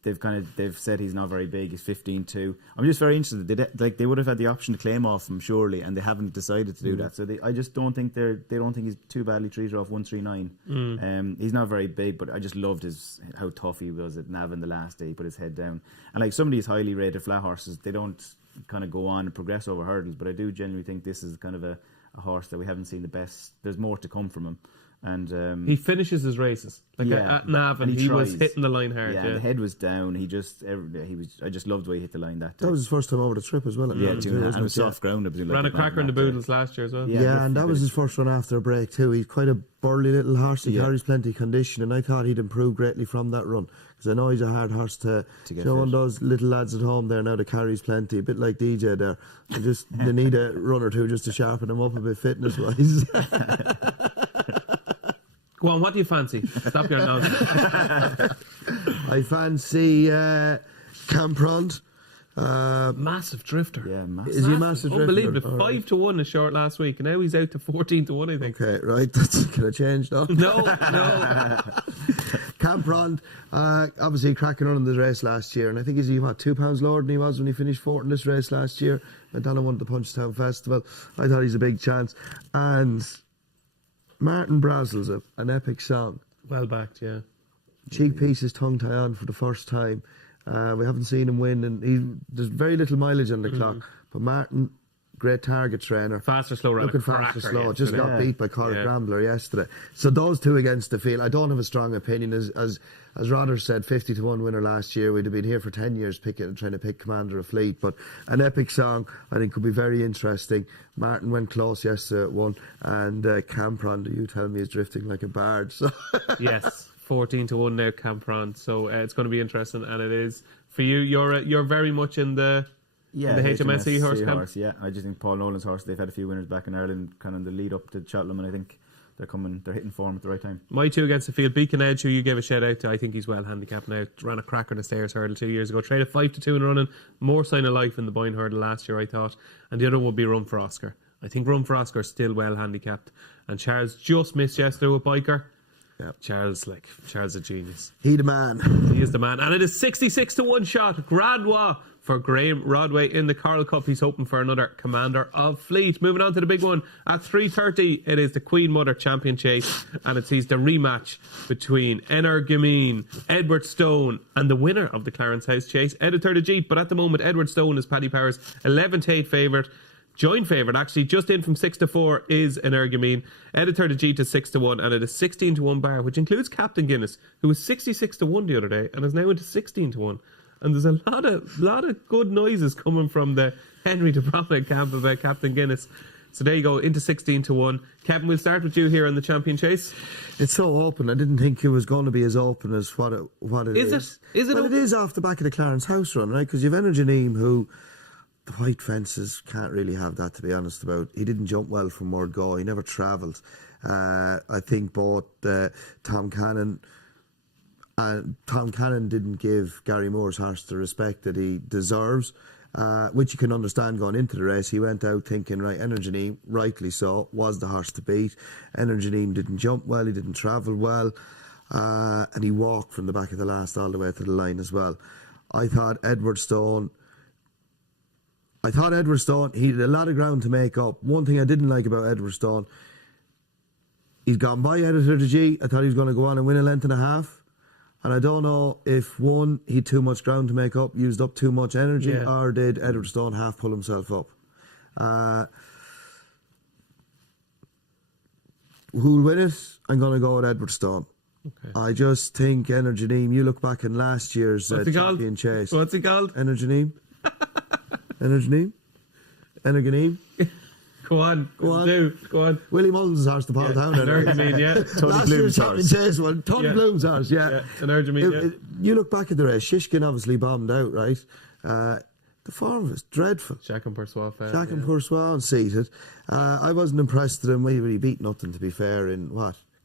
they've said he's not very big. He's 15-2. I'm just very interested. They would have had the option to claim off him surely, and they haven't decided to do that. So I just don't think they don't think he's too badly treated off 139. He's not very big, but I just loved how tough he was at Navan the last day. He put his head down, and like some of these highly rated flat horses, they don't kind of go on and progress over hurdles. But I do genuinely think this is kind of a horse that we haven't seen the best. There's more to come from him. And he finishes his races at Navan. He was hitting the line hard. Yeah, the head was down. I just loved the way he hit the line that day. That was his first time over the trip as well. Yeah, and it was soft ground. Ran a cracker in the Boodles last year as well. Yeah, and that was his first run after a break too. He's quite a burly little horse. He carries plenty of condition, and I thought he'd improve greatly from that run, because I know he's a hard horse to get show fit. on those little lads at home there now that carries plenty, a bit like DJ there. They need a run or two just to sharpen him up a bit fitness wise. Go on, what do you fancy? Stop your nose. I fancy Camprond. Massive drifter. Yeah, massive. Is he a massive drifter? Unbelievable. 5-1 is short last week, and now he's out to 14-1, I think. Okay, right. That's going to change now. No. Camprond, obviously cracking on in the race last year, and I think he's £2 lower than he was when he finished fourth in this race last year. Went on and won the Punchestown Festival. I thought he's a big chance. And Martin Brazel's an epic song. Well backed, yeah. Cheek pieces tongue tie on for the first time. We haven't seen him win, and there's very little mileage on the clock. But Martin, great target trainer. Faster, slow, looking faster, slow. Just got beat by Corrick Rambler yesterday. So those two against the field. I don't have a strong opinion. As Rodder said, 50-1 winner last year. We'd have been here for 10 years trying to pick Commander of Fleet. But an epic song, I think, could be very interesting. Martin went close yesterday at 1, and Camprond, you tell me, is drifting like a barge. So. Yes. 14-1 now, Camprond. So it's going to be interesting, and it is for you. You're very much in the HMS horse. Yeah, I just think Paul Nolan's horse. They've had a few winners back in Ireland, kind of the lead up to Cheltenham, and I think they're hitting form at the right time. My two against the field, Beacon Edge, who you gave a shout out to. I think he's well handicapped now. Ran a cracker in the stairs hurdle 2 years ago. Traded 5-2 in running. More sign of life in the Boyne hurdle last year, I thought. And the other would be Run for Oscar. I think Run for Oscar is still well handicapped. And Charles just missed yesterday with Biker. Yeah. Charles a genius. He the man. He is the man. And it is 66-1 shot. Grand Wa for Graeme Rodway in the Coral Cup. He's hoping for another Commander of Fleet. Moving on to the big one. At 3:30, it is the Queen Mother Champion Chase. And it sees the rematch between Energamine, Edward Stone, and the winner of the Clarence House Chase, Editor de Jeep. But at the moment, Edward Stone is Paddy Power's 11-8 favourite. Joint favourite, actually, just in from 6-4 is Energamine. Editor de Jeep to 6-1, and it is 16-1 bar, which includes Captain Guinness, who was 66-1 the other day, and is now into 16-1. And there's a lot of good noises coming from the Henry de Bromley camp about Captain Guinness. So there you go, into 16-1. Kevin, we'll start with you here on the Champion Chase. It's so open. I didn't think it was going to be as open as what it is. Is it? Well, it is off the back of the Clarence House run, right? Because you've Energamine, who the white fences can't really have that, to be honest about. He didn't jump well from word go. He never travelled. I think both Tom Cannon didn't give Gary Moore's horse the respect that he deserves, which you can understand going into the race. He went out thinking, right, Energamine, rightly so, was the horse to beat. Energamine didn't jump well, he didn't travel well, and he walked from the back of the last all the way to the line as well. I thought Edward Stone, he had a lot of ground to make up. One thing I didn't like about Edward Stone, he's gone by Editor de G. I thought he was going to go on and win a length and a half. And I don't know if, one, he had too much ground to make up, used up too much energy, or did Edward Stone half pull himself up. Who'll win it? I'm going to go with Edward Stone. Okay. I just think Energeneem, you look back in last year's champion chase. What's he called? Energeneem. Energeneem. Go on. Go on. Willie Mullins' horse, the Paul Town. Energeneem, yeah. Last year's champion chase one. Tony Bloom's horse, Yeah, Energeneem, You look back at the race, Shishkin obviously bombed out, right? The form was dreadful. Jacques and Poursois. Jacques and Poursois unseated. I wasn't impressed with him. We really beat nothing, to be fair, in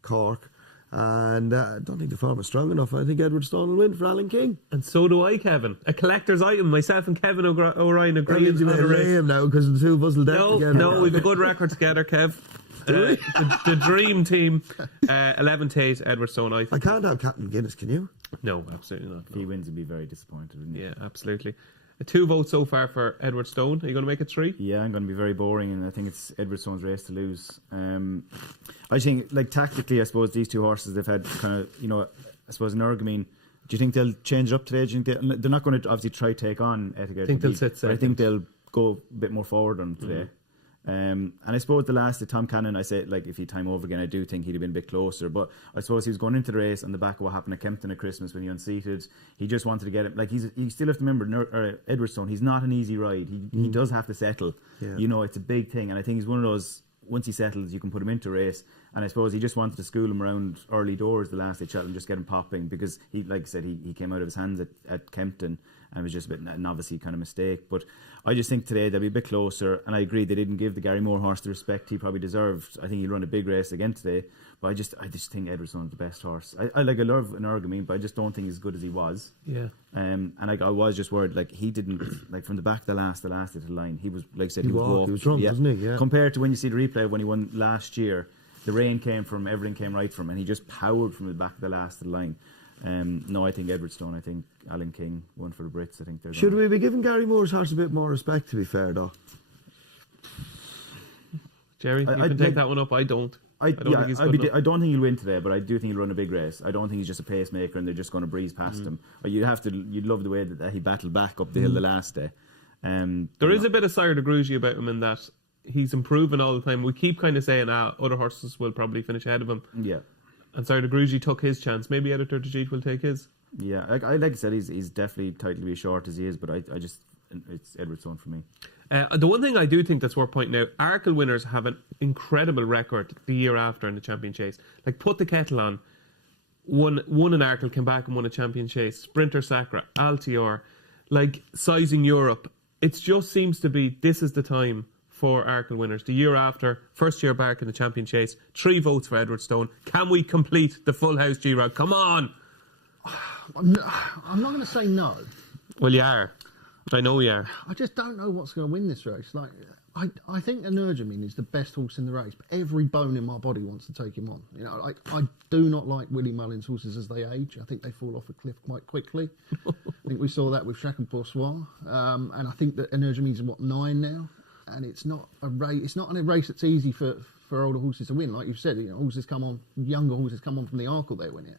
Cork. And I don't think the form was strong enough. I think Edward Stone will win for Alan King. And so do I, Kevin. A collector's item. Myself and Kevin O'Ryan agree on the race. Him now because the two of us will definitely together. No, we've a good record together, Kev. The dream team, 11-8, Edward Stone. I can't have Captain Guinness, can you? No, absolutely not. If he wins, he'd be very disappointed, wouldn't he? Yeah, absolutely. 2 votes so far for Edward Stone. Are you going to make it 3? Yeah, I'm going to be very boring, and I think it's Edward Stone's race to lose. I think, like, tactically, I suppose these two horses, they've had kind of, I suppose Energeneem. Do you think they'll change it up today? Do you think they're not going to obviously try to take on Etiquette? I think they'll sit second. I think they'll go a bit more forward on today. And I suppose the Tom Cannon, I say, like, if he time over again, I do think he'd have been a bit closer. But I suppose he was going into the race on the back of what happened at Kempton at Christmas when he unseated. He just wanted to get it. Like, you still have to remember, Edward Stone, he's not an easy ride. He does have to settle. Yeah. It's a big thing. And I think he's one of those, once he settles, you can put him into a race. And I suppose he just wanted to school him around early doors the last day at Cheltenham, just get him popping. Because, like I said, he came out of his hands at Kempton. And it was just a bit an obviously kind of mistake. But I just think today they'll be a bit closer. And I agree they didn't give the Gary Moore horse the respect he probably deserved. I think he'll run a big race again today. But I just think Edward Stone's the best horse. I love Energeneem, but I just don't think he's as good as he was. Yeah. And I was just worried, like, he didn't, like, from the back of the last of the line, he was, like I said, he was walked. He was drunk, wasn't he? Yeah. Compared to when you see the replay when he won last year, the rain came from, everything came right from him, and he just powered from the back of the last of the line. No, I think Edward Stone. I think Alan King won for the Brits. I think they're. Should we be giving Gary Moore's horse a bit more respect? To be fair, though, Jerry, you can take that one up. I don't. I don't think he'll win today, but I do think he'll run a big race. I don't think he's just a pacemaker and they're just going to breeze past him. You'd love the way that he battled back up the hill the last day. There is a bit of Sire de Grugy about him in that he's improving all the time. We keep kind of saying, other horses will probably finish ahead of him. Yeah. And Sire de Grugy took his chance. Maybe Editor de Jeet will take his. Yeah, like I said, he's definitely titled to be as short as he is, but it's Edward Stone for me. The one thing I do think that's worth pointing out, Arkle winners have an incredible record the year after in the champion chase. Like, put the kettle on. Won an Arkle, came back and won a champion chase. Sprinter Sacra, Altior, like Sizing Europe. It just seems to be this is the time for Arkle winners. The year after, first year back in the champion chase, 3 votes for Edward Stone. Can we complete the full house G-Rod? Come on! I'm not going to say no. Well, you are. I know you are. I just don't know what's going to win this race. Like, I think Energeneem is the best horse in the race, but every bone in my body wants to take him on. I do not like Willie Mullins' horses as they age. I think they fall off a cliff quite quickly. I think we saw that with Jacques and Poursois. And I think that Energeneem's 9 now. And it's not a race. It's not a race that's easy for older horses to win. Like you've said, younger horses come on from the Arkle, they win it.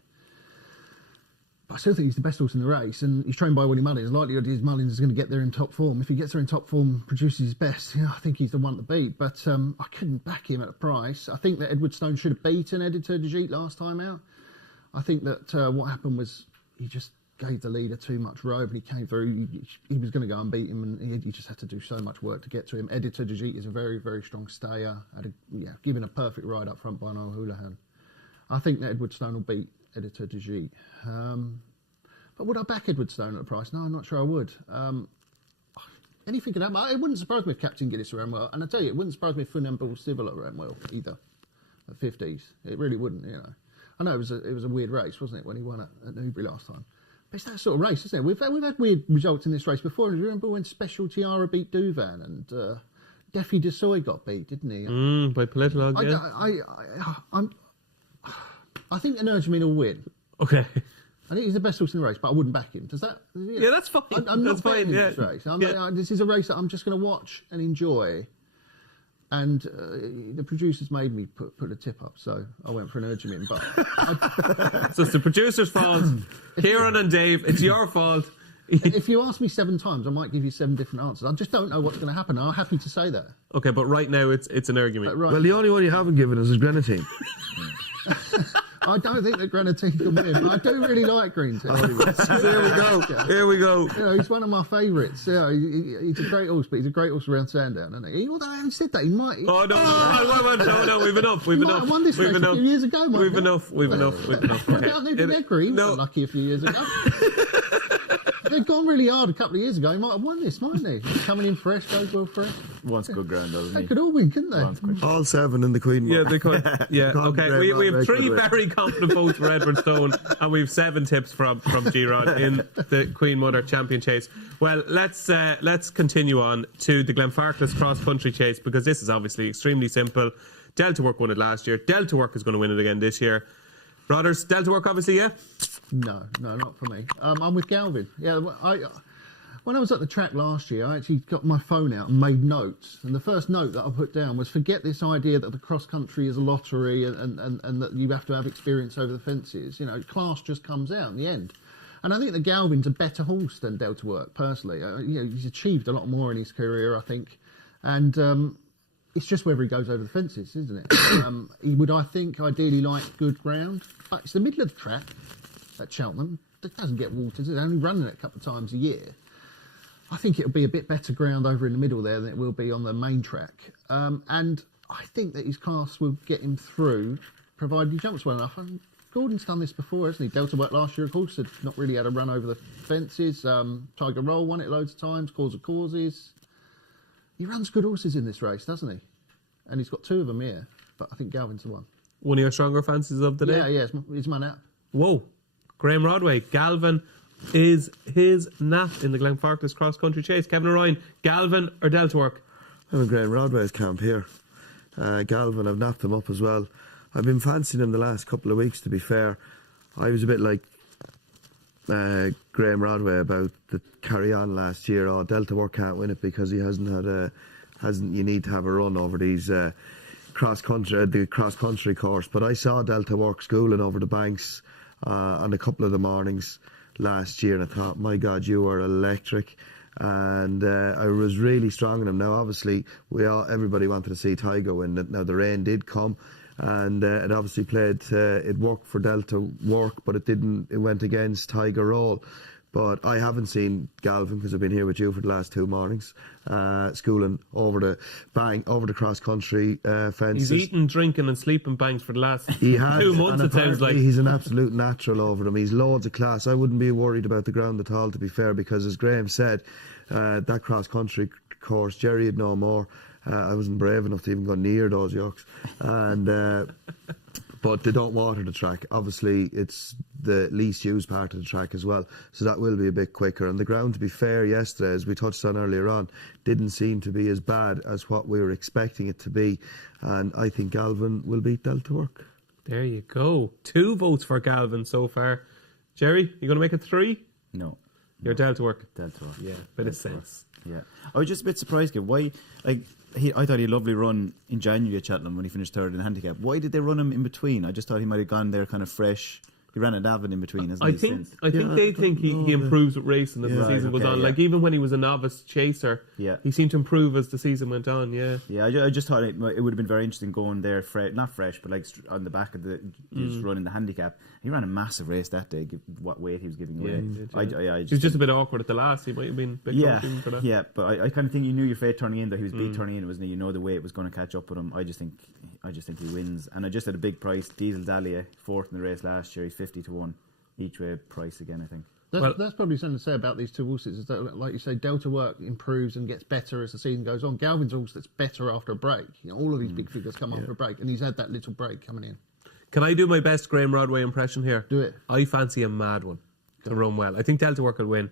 But I still think he's the best horse in the race, and he's trained by Willie Mullins. Likelihood is Mullins is going to get there in top form. If he gets there in top form, produces his best, I think he's the one to beat. But I couldn't back him at a price. I think that Edward Stone should have beaten Editor de Jeet last time out. I think that what happened was he just gave the leader too much rope, and he came through. He was going to go and beat him, and he just had to do so much work to get to him. Editor de Jeet is a very, very strong stayer. Given a perfect ride up front by Noel Houlihan. I think that Edward Stone will beat Editor de Jeet. But would I back Edward Stone at a price? No, I'm not sure I would. Anything could happen. It wouldn't surprise me if Captain Guinness ran well, and I tell you, it wouldn't surprise me if Funambule Civil ran well either. At 50s, it really wouldn't. I know it was a weird race, wasn't it, when he won at Newbury last time. But it's that sort of race, isn't it? We've had weird results in this race before. And remember when Special Tiara beat Duvan and Deffy Desoy got beat, didn't he? By Politolog, yeah. I think Energeneem will win. Okay. I think he's the best horse in the race, but I wouldn't back him. Does that? Yeah, that's fine. I'm That's not betting fine, this race. This is a race that I'm just going to watch and enjoy. And the producers made me put a tip up, so I went for an urging in. But So it's the producer's fault. Kieran and Dave, it's your fault. if you ask me 7 times, I might give you 7 different answers. I just don't know what's going to happen. I'm happy to say that. Okay, but right now it's an argument. But right, Well, the only one you haven't given us is Grenadine. I don't think that Grenadine can win. But I do really like Green Tea. Here we go. Here we go. You know, he's one of my favourites. You know, he's a great horse, but he's a great horse around Sandown, isn't he? Although I haven't said that, he might. Oh no, we've enough. We've He enough. might have won this We've race enough. a few years ago. We've enough. We've enough. Okay. Out there, Negri, he was unlucky a few years ago. They've gone really hard a couple of years ago. He might have won this, mightn't he? Coming in fresh, goes well fresh. Once good ground, doesn't They he? could all win, couldn't they? Once quick. All 7 in the Queen. Yeah, they could. Yeah, Can't okay. Graeme We have Rodway 3 could win. very confident votes for Edward Stone, and we have 7 tips from G-Rod in the Queen Mother Champion Chase. Well, let's continue on to the Glenfarclas Cross Country Chase, because this is obviously extremely simple. Delta Work won it last year. Delta Work is going to win it again this year. Brothers, Delta Work, obviously, yeah? No, not for me. I'm with Galvin. Yeah, when I was at the track last year, I actually got my phone out and made notes. And the first note that I put down was forget this idea that the cross country is a lottery and that you have to have experience over the fences. You know, class just comes out in the end. And I think that Galvin's a better horse than Delta Work, personally. You know, he's achieved a lot more in his career, I think. And it's just whether he goes over the fences, isn't it? He would, I think, ideally like good ground. But it's the middle of the track at Cheltenham. It doesn't get waters. It's only running it a couple of times a year. I think it'll be a bit better ground over in the middle there than it will be on the main track. And I think that his class will get him through, provided he jumps well enough. And Gordon's done this before, hasn't he? Delta Work last year, of course, had not really had a run over the fences. Tiger Roll won it loads of times, Cause of Causes. He runs good horses in this race, doesn't he? And he's got 2 of them here, but I think Galvin's the one. One of your stronger fancies of the day? Yeah, it's my nap. Whoa. Graeme Rodway, Galvin is his nap in the Glenfarclas Cross Country Chase. Kevin O'Ryan, Galvin or Delta Work? I'm in Graeme Rodway's camp here. Galvin, I've napped him up as well. I've been fancying him the last couple of weeks, to be fair. I was a bit like Graeme Rodway about the carry on last year. Oh, Delta Work can't win it because he hasn't had you need to have a run over these the cross country course. But I saw Delta Work schooling over the banks on a couple of the mornings last year, and I thought, my God, you are electric. And I was really strong in him. Now, obviously, everybody wanted to see Tiger win. Now, the rain did come, and it obviously played. It worked for Delta Work, but it didn't. It went against Tiger Roll. But I haven't seen Galvin because I've been here with you for the last 2 mornings, schooling over the cross country fences. He's eating, drinking, and sleeping banks for the last 2 months. And It sounds like he's an absolute natural over them. He's loads of class. I wouldn't be worried about the ground at all, to be fair, because as Graeme said, that cross country course, Jerry had no more. I wasn't brave enough to even go near those yokes, and. But they don't water the track. Obviously, it's the least used part of the track as well, so that will be a bit quicker. And the ground, to be fair, yesterday, as we touched on earlier on, didn't seem to be as bad as what we were expecting it to be. And I think Galvin will beat Delta Work. there you go. 2 votes for Galvin so far. Jerry, you going to make it 3? No. You're Delta Work. Delta Work. Yeah, bit of sense. Yeah. I was just a bit surprised, Gav. Why, I thought he had a lovely run in January at Cheltenham when he finished 3rd in the Handicap. Why did they run him in between? I just thought he might have gone there kind of fresh. He ran a Davin in between, hasn't I he? think since? they think he improves with racing as the season goes on. yeah. Like even when he was a novice chaser, Yeah. he seemed to improve as the season went on. Yeah. Yeah, I just thought it would have been very interesting going there, not fresh, but like on the back of just running the Handicap. He ran a massive race that day. What weight he was giving away. He was just a bit awkward at the last. He might have been a bit confident for that. Yeah, but I kind of think you knew your fate turning in. That he was beat turning in, wasn't he? You know the weight was going to catch up with him. I just think he wins, and I just had a big price. Diesel Dahlia, 4th in the race last year. He's 50-1 each way price again. I think. That's probably something to say about these 2 horses. Is that, like you say, Delta Work improves and gets better as the season goes on. Galvin's a horse that's better after a break. You know, all of these big figures come after a break, and he's had that little break coming in. Can I do my best Graeme Rodway impression here? Do it. I fancy a mad one to run well. I think Delta Work will win,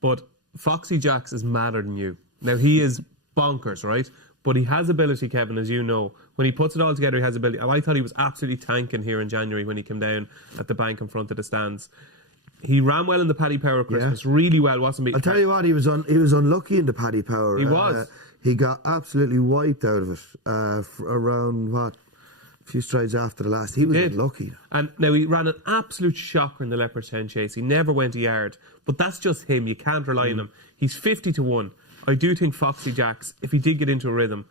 but Foxy Jacks is madder than you. Now he is bonkers, right? But he has ability, Kevin, as you know. When he puts it all together, he has ability. And I thought he was absolutely tanking here in January when he came down at the bank in front of the stands. He ran well in the Paddy Power Christmas, really well, wasn't he? I'll tell you what, he was unlucky in the Paddy Power. He was. He got absolutely wiped out of it around, a few strides after the last. He was unlucky. And now he ran an absolute shocker in the Leopard's Hen Chase. He never went a yard. But that's just him. You can't rely on him. He's 50-1. I do think Foxy Jacks, if he did get into a rhythm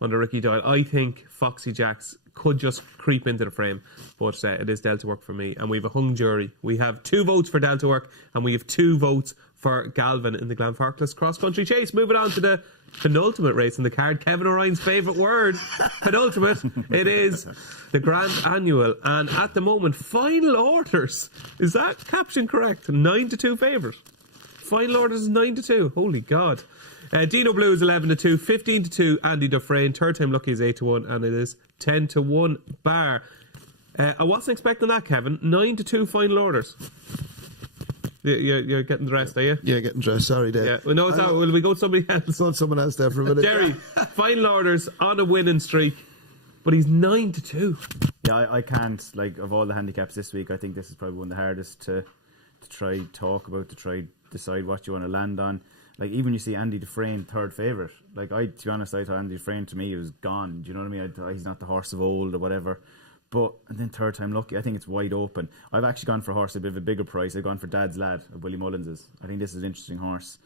under Ricky Doyle, I think Foxy Jacks could just creep into the frame. But it is Delta Work for me. And we have a hung jury. We have 2 votes for Delta Work and we have 2 votes for Galvin in the Glenfarclas Cross Country Chase. Moving on to the penultimate race in the card. Kevin O'Ryan's favourite word. Penultimate. It is the Grand Annual. And at the moment, final orders. Is that caption correct? 9-2 favourite. Final orders is 9-2. Holy God. Dino Blue is 11-2, 15-2. Andy Dufresne, third time lucky is 8-1, and it is 10-1 bar. I wasn't expecting that, Kevin. 9-2 final orders. You're getting dressed, are you? Yeah, getting dressed. Sorry, Dave. Yeah. Well, no, it's not. Will we go to somebody else? Go to someone else there for a minute. Jerry, final orders on a winning streak, but he's 9-2. Yeah, I can't. Like, of all the handicaps this week, I think this is probably one of the hardest to try talk about, to try decide what you want to land on. Like, even you see Andy Dufresne third favourite. Like, to be honest, I thought Andy Dufresne to me was gone. Do you know what I mean? I thought he's not the horse of old or whatever. But, and then third time lucky, I think it's wide open. I've actually gone for a horse a bit of a bigger price. I've gone for Dad's Lad of Willie Mullins's. I think this is an interesting horse.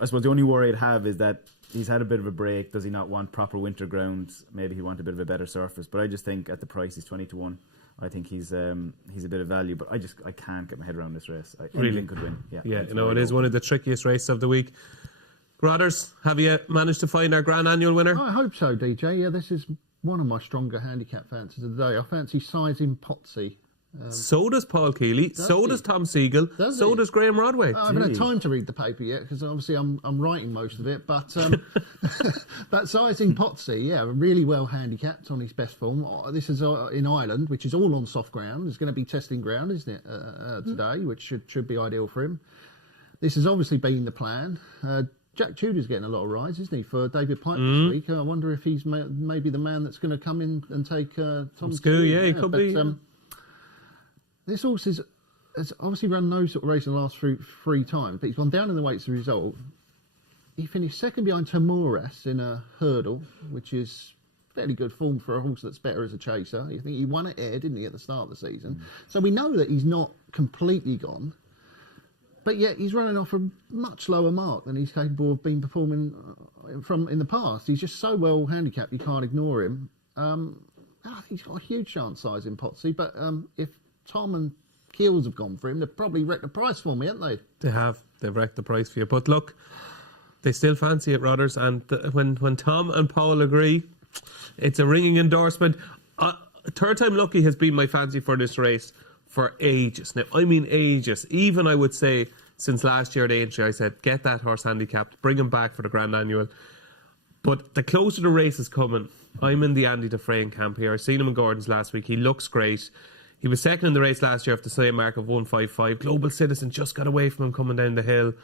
I suppose the only worry I'd have is that he's had a bit of a break. Does he not want proper winter ground? Maybe he wants a bit of a better surface. But I just think at the price, he's 20-1. I think he's a bit of value, but I can't get my head around this race. Anything could win. Yeah, it is one of the trickiest races of the week. Grodders, have you managed to find our Grand Annual winner? I hope so, DJ. Yeah, this is one of my stronger handicap fancies of the day. I fancy Sizing Potsy. So does Paul Keeley. So does Tom Siegel. So does Graeme Rodway. I haven't had time to read the paper yet because obviously I'm writing most of it. But that Sizing Potsy, yeah, really well handicapped on his best form. This is in Ireland, which is all on soft ground. It's going to be testing ground, isn't it, today, which should be ideal for him. This has obviously been the plan. Jack Tudor's getting a lot of rides, isn't he, for David Pipe this week? I wonder if he's maybe the man that's going to come in and take Tom Skoo. Yeah, he could be. This horse has obviously run no sort of race in the last three times, but he's gone down in the weights as a result. He finished second behind Tamores in a hurdle, which is fairly good form for a horse that's better as a chaser. I think he won at Ayr, didn't he, at the start of the season? So we know that he's not completely gone, but yet he's running off a much lower mark than he's capable of being performing from in the past. He's just so well handicapped, you can't ignore him. I think he's got a huge chance Sizing Potsy, but if Tom and Keels have gone for him, they've probably wrecked the price for me, haven't they? They have. They've wrecked the price for you. But look, they still fancy it, Rodders. And when Tom and Paul agree, it's a ringing endorsement. Third Time Lucky has been my fancy for this race for ages. Now, I mean ages. Even, I would say, since last year at Aintree, I said, get that horse handicapped, bring him back for the Grand Annual. But the closer the race is coming, I'm in the Andy Dufresne camp here. I've seen him in Gordon's last week. He looks great. He was second in the race last year after the same mark of 155. Global Citizen just got away from him coming down the hill.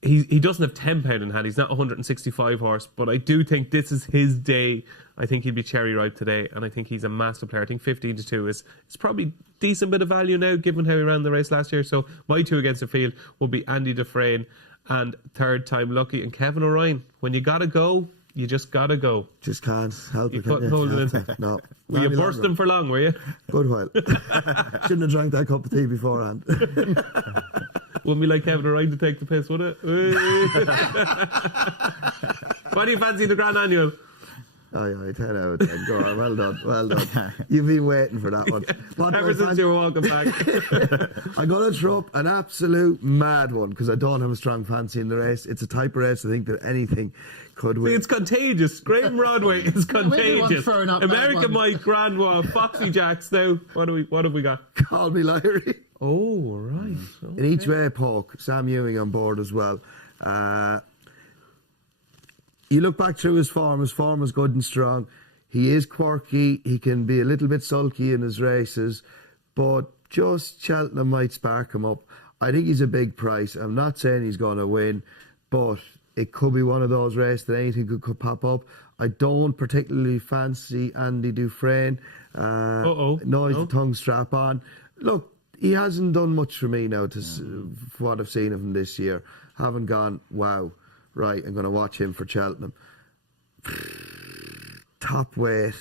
He doesn't have £10 in hand. He's not 165 horse, but I do think this is his day. I think he'll be cherry ripe today, and I think he's a massive player. I think 15-2 is probably decent bit of value now, given how he ran the race last year. So my 2 against the field will be Andy Dufresne and Third Time Lucky and Kevin O'Ryan. When you gotta go, you just gotta go. Just can't help it. You couldn't hold it in. No. Were you bursting for long, were you? Good while. Shouldn't have drank that cup of tea beforehand. Wouldn't be like Kevin O'Ryan to take the piss, would it? What do you fancy the Grand Annual? Oh, 10 out of 10. Go on, well done. You've been waiting for that one. Ever since you were walking back. I'm going to throw up an absolute mad one because I don't have a strong fancy in the race. It's a type of race I think that anything could win. It's contagious. Graeme Rodway is contagious. American Mike, Grand Wall, Foxy Jacks. Now, what have we got? Call me Lyrie. Oh, right. Okay. In each way, poke. Sam Ewing on board as well. You look back through his form is good and strong. He is quirky. He can be a little bit sulky in his races, but just Cheltenham might spark him up. I think he's a big price. I'm not saying he's going to win, but it could be one of those races that anything could pop up. I don't particularly fancy Andy Dufresne. Noise the tongue strap on. Look, he hasn't done much for me now for what I've seen of him this year. Haven't gone, wow, right, I'm going to watch him for Cheltenham. Top weight,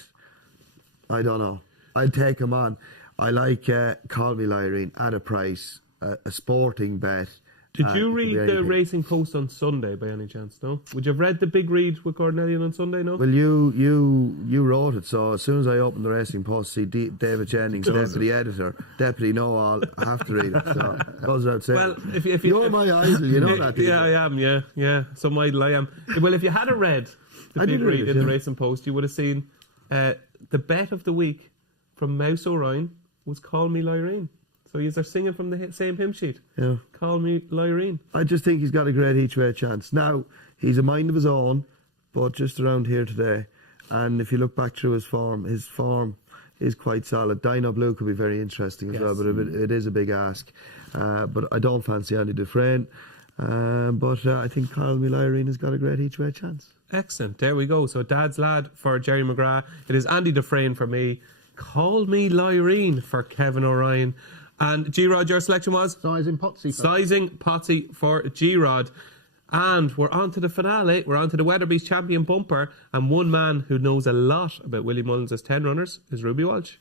I don't know. I'd take him on. I like Call Me Lyrene at a price, a sporting bet. Did you read the Racing Post on Sunday by any chance? No. Would you have read the big read with Gordon Elliott on Sunday? No. Well, you wrote it, so as soon as I opened the Racing Post, see David Jennings, deputy editor, deputy know-all, I have to read it. So goes without saying. Well, if you're my idol, you know that. Yeah, I am. Yeah. Some idol I am. Well, if you had read the big read in the Racing Post, you would have seen the bet of the week from Mouse O'Ryan was Call Me Lyrene. So you're singing from the same hymn sheet. Yeah. Call Me Lyrene. I just think he's got a great each-way chance. Now, he's a mind of his own, but just around here today. And if you look back through his form is quite solid. Dino Blue could be very interesting as well, but it is a big ask. But I don't fancy Andy Dufresne. But I think Call Me Lyrene has got a great each-way chance. Excellent. There we go. So Dad's Lad for Jerry McGrath. It is Andy Dufresne for me. Call Me Lyrene for Kevin O'Ryan. And G-Rod, your selection was? Sizing Potsy. Sizing Potsy for G-Rod. And we're on to the finale. We're on to the Weatherby's champion bumper. And one man who knows a lot about Willie Mullins' 10 runners is Ruby Walsh.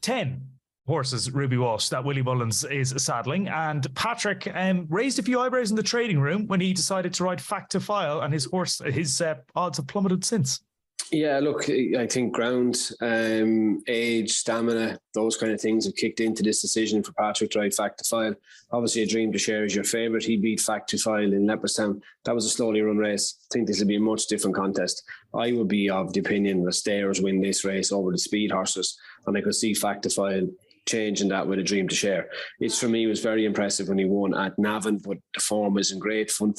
10 horses, Ruby Walsh, that Willie Mullins is saddling. And Patrick raised a few eyebrows in the trading room when he decided to ride Fact to File, and his odds have plummeted since. Yeah, look, I think ground, age, stamina, those kind of things have kicked into this decision for Patrick to ride Fact to File. Obviously, A Dream to Share is your favourite. He beat Fact to File in Leopardstown. That was a slowly run race. I think this will be a much different contest. I would be of the opinion that Stayers win this race over the speed horses, and I could see Fact to File changing that with A Dream to Share. It's, for me, was very impressive when he won at Navan, but the form isn't great. Fun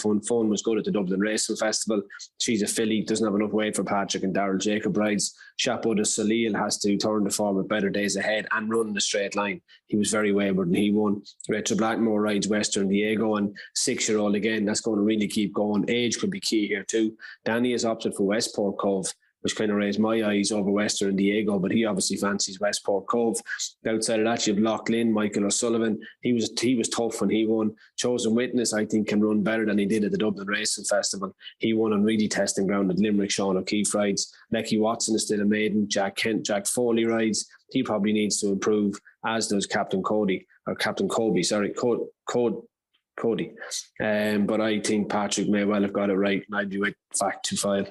was good at the Dublin Racing Festival. She's a filly, doesn't have enough weight for Patrick, and Daryl Jacob rides. Chapeau de Salil has to turn the form with better days ahead and run the straight line. He was very wayward and he won. Rachel Blackmore rides Western Diego, and 6-year-old again, that's going to really keep going. Age could be key here too. Danny has opted for Westport Cove, which kind of raised my eyes over Western Diego, but he obviously fancies Westport Cove. Outside of that, you have Loughlin, Michael O'Sullivan. He was tough when he won. Chosen Witness, I think, can run better than he did at the Dublin Racing Festival. He won on really testing ground at Limerick. Sean O'Keefe rides. Lecky Watson is still a maiden. Jack Foley rides. He probably needs to improve, as does Captain Cody. But I think Patrick may well have got it right, and I'd be with Fact to File.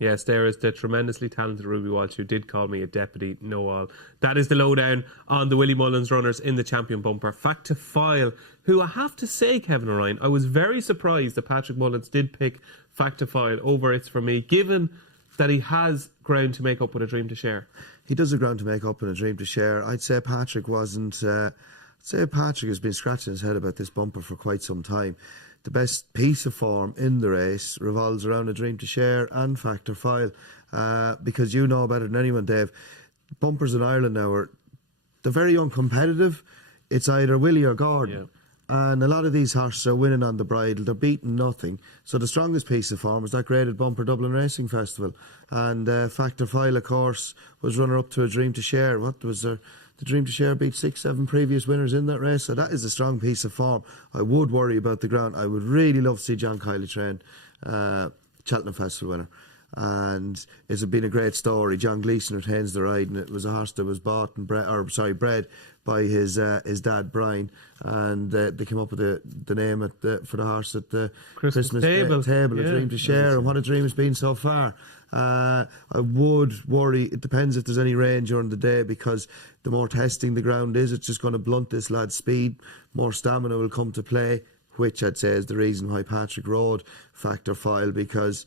Yes, there is the tremendously talented Ruby Walsh, who did call me a deputy know-all. That is the lowdown on the Willie Mullins runners in the champion bumper. Fact to File, who I have to say, Kevin O'Ryan, I was very surprised that Patrick Mullins did pick Fact to File over It's For Me, given that he has ground to make up with A Dream to Share. He does have ground to make up with A Dream to Share. I'd say Patrick wasn't... Patrick has been scratching his head about this bumper for quite some time. The best piece of form in the race revolves around A Dream to Share and Fact to File, because you know better than anyone, Dave. Bumpers in Ireland now they're very uncompetitive. It's either Willie or Gordon. Yeah. And a lot of these horses are winning on the bridle. They're beating nothing. So the strongest piece of form was that graded bumper Dublin Racing Festival. And Fact to File, of course, was runner-up to A Dream to Share. What was there? The Dream to Share beat 6-7 previous winners in that race, so that is a strong piece of form. I would worry about the ground. I would really love to see John Kiley train Cheltenham Festival winner. And it's been a great story. John Gleeson retains the ride, and it was a horse that was bought and bred by his dad Brian, and they came up with the name for the horse at the Christmas table. A Dream to Share, and what a dream it's been so far. I would worry. It depends if there's any rain during the day, because the more testing the ground is, it's just going to blunt this lad's speed. More stamina will come to play, which I'd say is the reason why Patrick rode Fact to File, because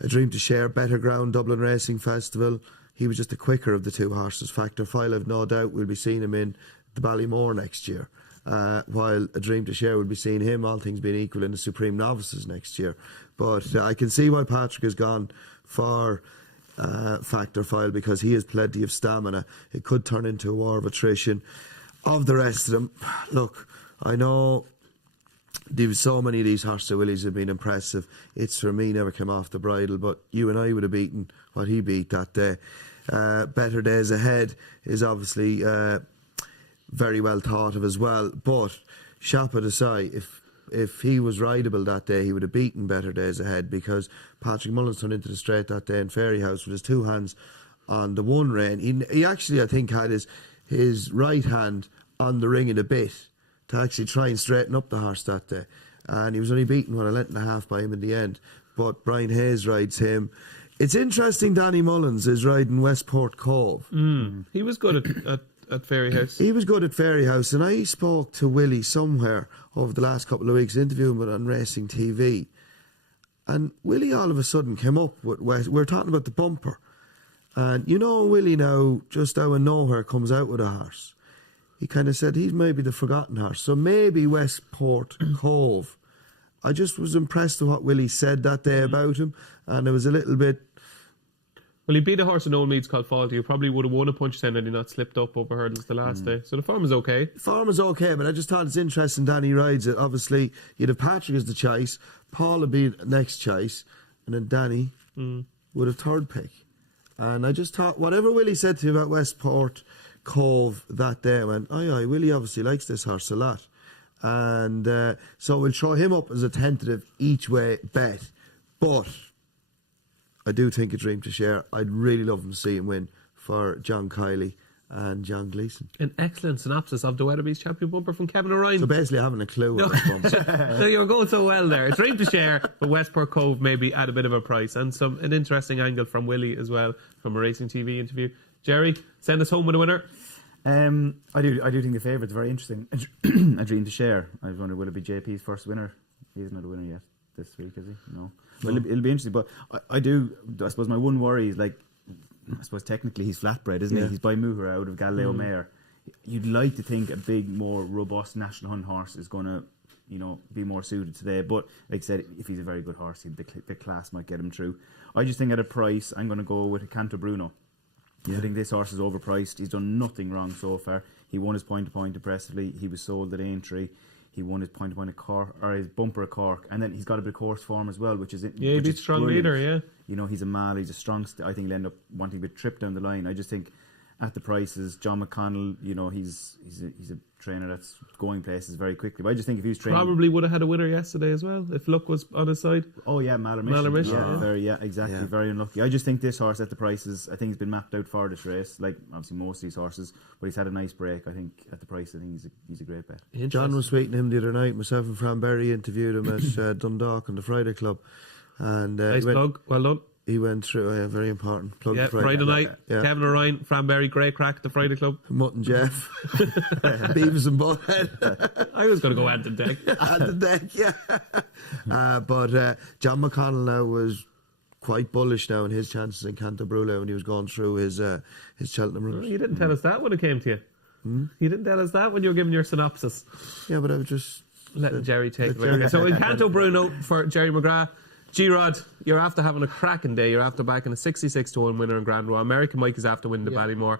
A Dream to Share, better ground, Dublin Racing Festival. He was just the quicker of the two horses. Fact to File, I've no doubt we'll be seeing him in the Ballymore next year, while A Dream to Share will be seeing him, all things being equal, in the Supreme Novices next year. But I can see why Patrick has gone for Fact to File, because he has plenty of stamina. It could turn into a war of attrition. Of the rest of them, look, I know There was so many of these horse Willies have been impressive. It's for me never came off the bridle, but you and I would have beaten what he beat that day. Better Days Ahead is obviously very well thought of as well. But Shapa Desai, if he was rideable that day, he would have beaten Better Days Ahead, because Patrick Mullins turned into the straight that day in Fairyhouse with his two hands on the one rein. He actually, I think, had his right hand on the ring in a bit to actually try and straighten up the horse that day. And he was only beaten, a length and a half by him in the end. But Brian Hayes rides him. It's interesting, Danny Mullins is riding Westport Cove. He was good at Fairyhouse. He was good at Fairyhouse, and I spoke to Willie somewhere over the last couple of weeks, interviewing him on Racing TV. And Willie all of a sudden came up with West. We were talking about the bumper. And you know, Willie now, just out of nowhere, comes out with a horse. He kind of said he's maybe the forgotten horse. So maybe Westport Cove. I just was impressed with what Willie said that day about him. And it was a little bit... Well, he beat a horse in Old Meads called Faulty, who probably would have won a punch then had he not slipped up over hurdles the last day. So the form is okay. The form is okay, but I just thought it's interesting Danny rides it. Obviously, you'd have Patrick as the choice, Paul would be next choice, and then Danny would have third pick. And I just thought, whatever Willie said to you about Westport Cove that day, I went, aye, Willie obviously likes this horse a lot. And so we'll throw him up as a tentative each way bet. But I do think a dream to share. I'd really love to see him win for John Kiley and John Gleeson. An excellent synopsis of the Weatherby's champion bumper from Kevin O'Ryan. So basically, I haven't a clue what this bumper. So you were going so well there. A dream to share, but Westport Cove maybe at a bit of a price, and an interesting angle from Willie as well from a Racing TV interview. Jerry, send us home with a winner. I do think the favourite's very interesting. A dream to share. I was wondering, will it be JP's first winner? He's not a winner yet this week, is he? No. Well, it'll be interesting, but I suppose my one worry is, like, I suppose technically he's flatbred, isn't he? He's by Muhra out of Galileo Mare. You'd like to think a big, more robust National Hunt horse is going to, be more suited today. But like I said, if he's a very good horse, the class might get him through. I just think at a price, I'm going to go with a Canto Bruno. Yeah. I think this horse is overpriced. He's done nothing wrong so far. He won his point-to-point impressively. He was sold at Aintree. He won his point-to-point at Cork, or his bumper at Cork, and then he's got a bit of course form as well, which is he beats strong leader. Yeah, he's a mile. He's a strong. I think he'll end up wanting a bit trip down the line. I just think at the prices, John McConnell, he's a trainer that's going places very quickly. But I just think if he was training, probably would have had a winner yesterday as well if luck was on his side. Oh yeah, Mallarmission. Exactly. Yeah. Very unlucky. I just think this horse at the prices, I think he's been mapped out for this race, like obviously most of these horses, but he's had a nice break. I think at the price, I think he's a great bet. John was tweeting him the other night. Myself and Fran Berry interviewed him at Dundalk on the Friday Club, and nice plug. Well done. He went through, very important. Plug Friday night. Yeah. Kevin O'Ryan, Fran Berry, great crack at the Friday Club. Mutton Jeff. Beavis and Butthead. I was going to go Ant and Deck. Ant and Deck, yeah. But John McConnell now was quite bullish now in his chances in Cantabria when he was going through his Cheltenham route. You didn't tell us that when it came to you. You didn't tell us that when you were giving your synopsis. Yeah, but I was just... letting Jerry take it away. So in Canto Bruno for Jerry McGrath. G-Rod, you're after having a cracking day. You're after backing a 66-1 winner in Grand Roy. American Mike is after winning the Ballymore.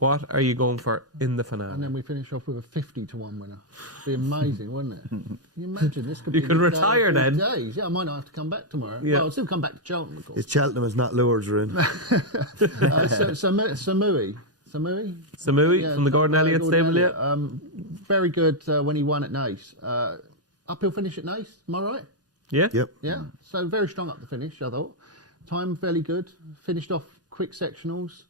What are you going for in the finale? And then we finish off with a 50-1 winner. It'd be amazing, wouldn't it? Can you imagine this could be... You can retire then. Days. Yeah, I might not have to come back tomorrow. Yeah. Well, I'll still come back to Cheltenham, of course. It's Cheltenham, it's not Lures are in. Samui from the Gordon Elliott stable, yeah. Very good when he won at Naas. Uphill finish at Naas, am I right? Yeah. Yep. Yeah. So very strong up the finish, I thought. Time fairly good. Finished off quick sectionals.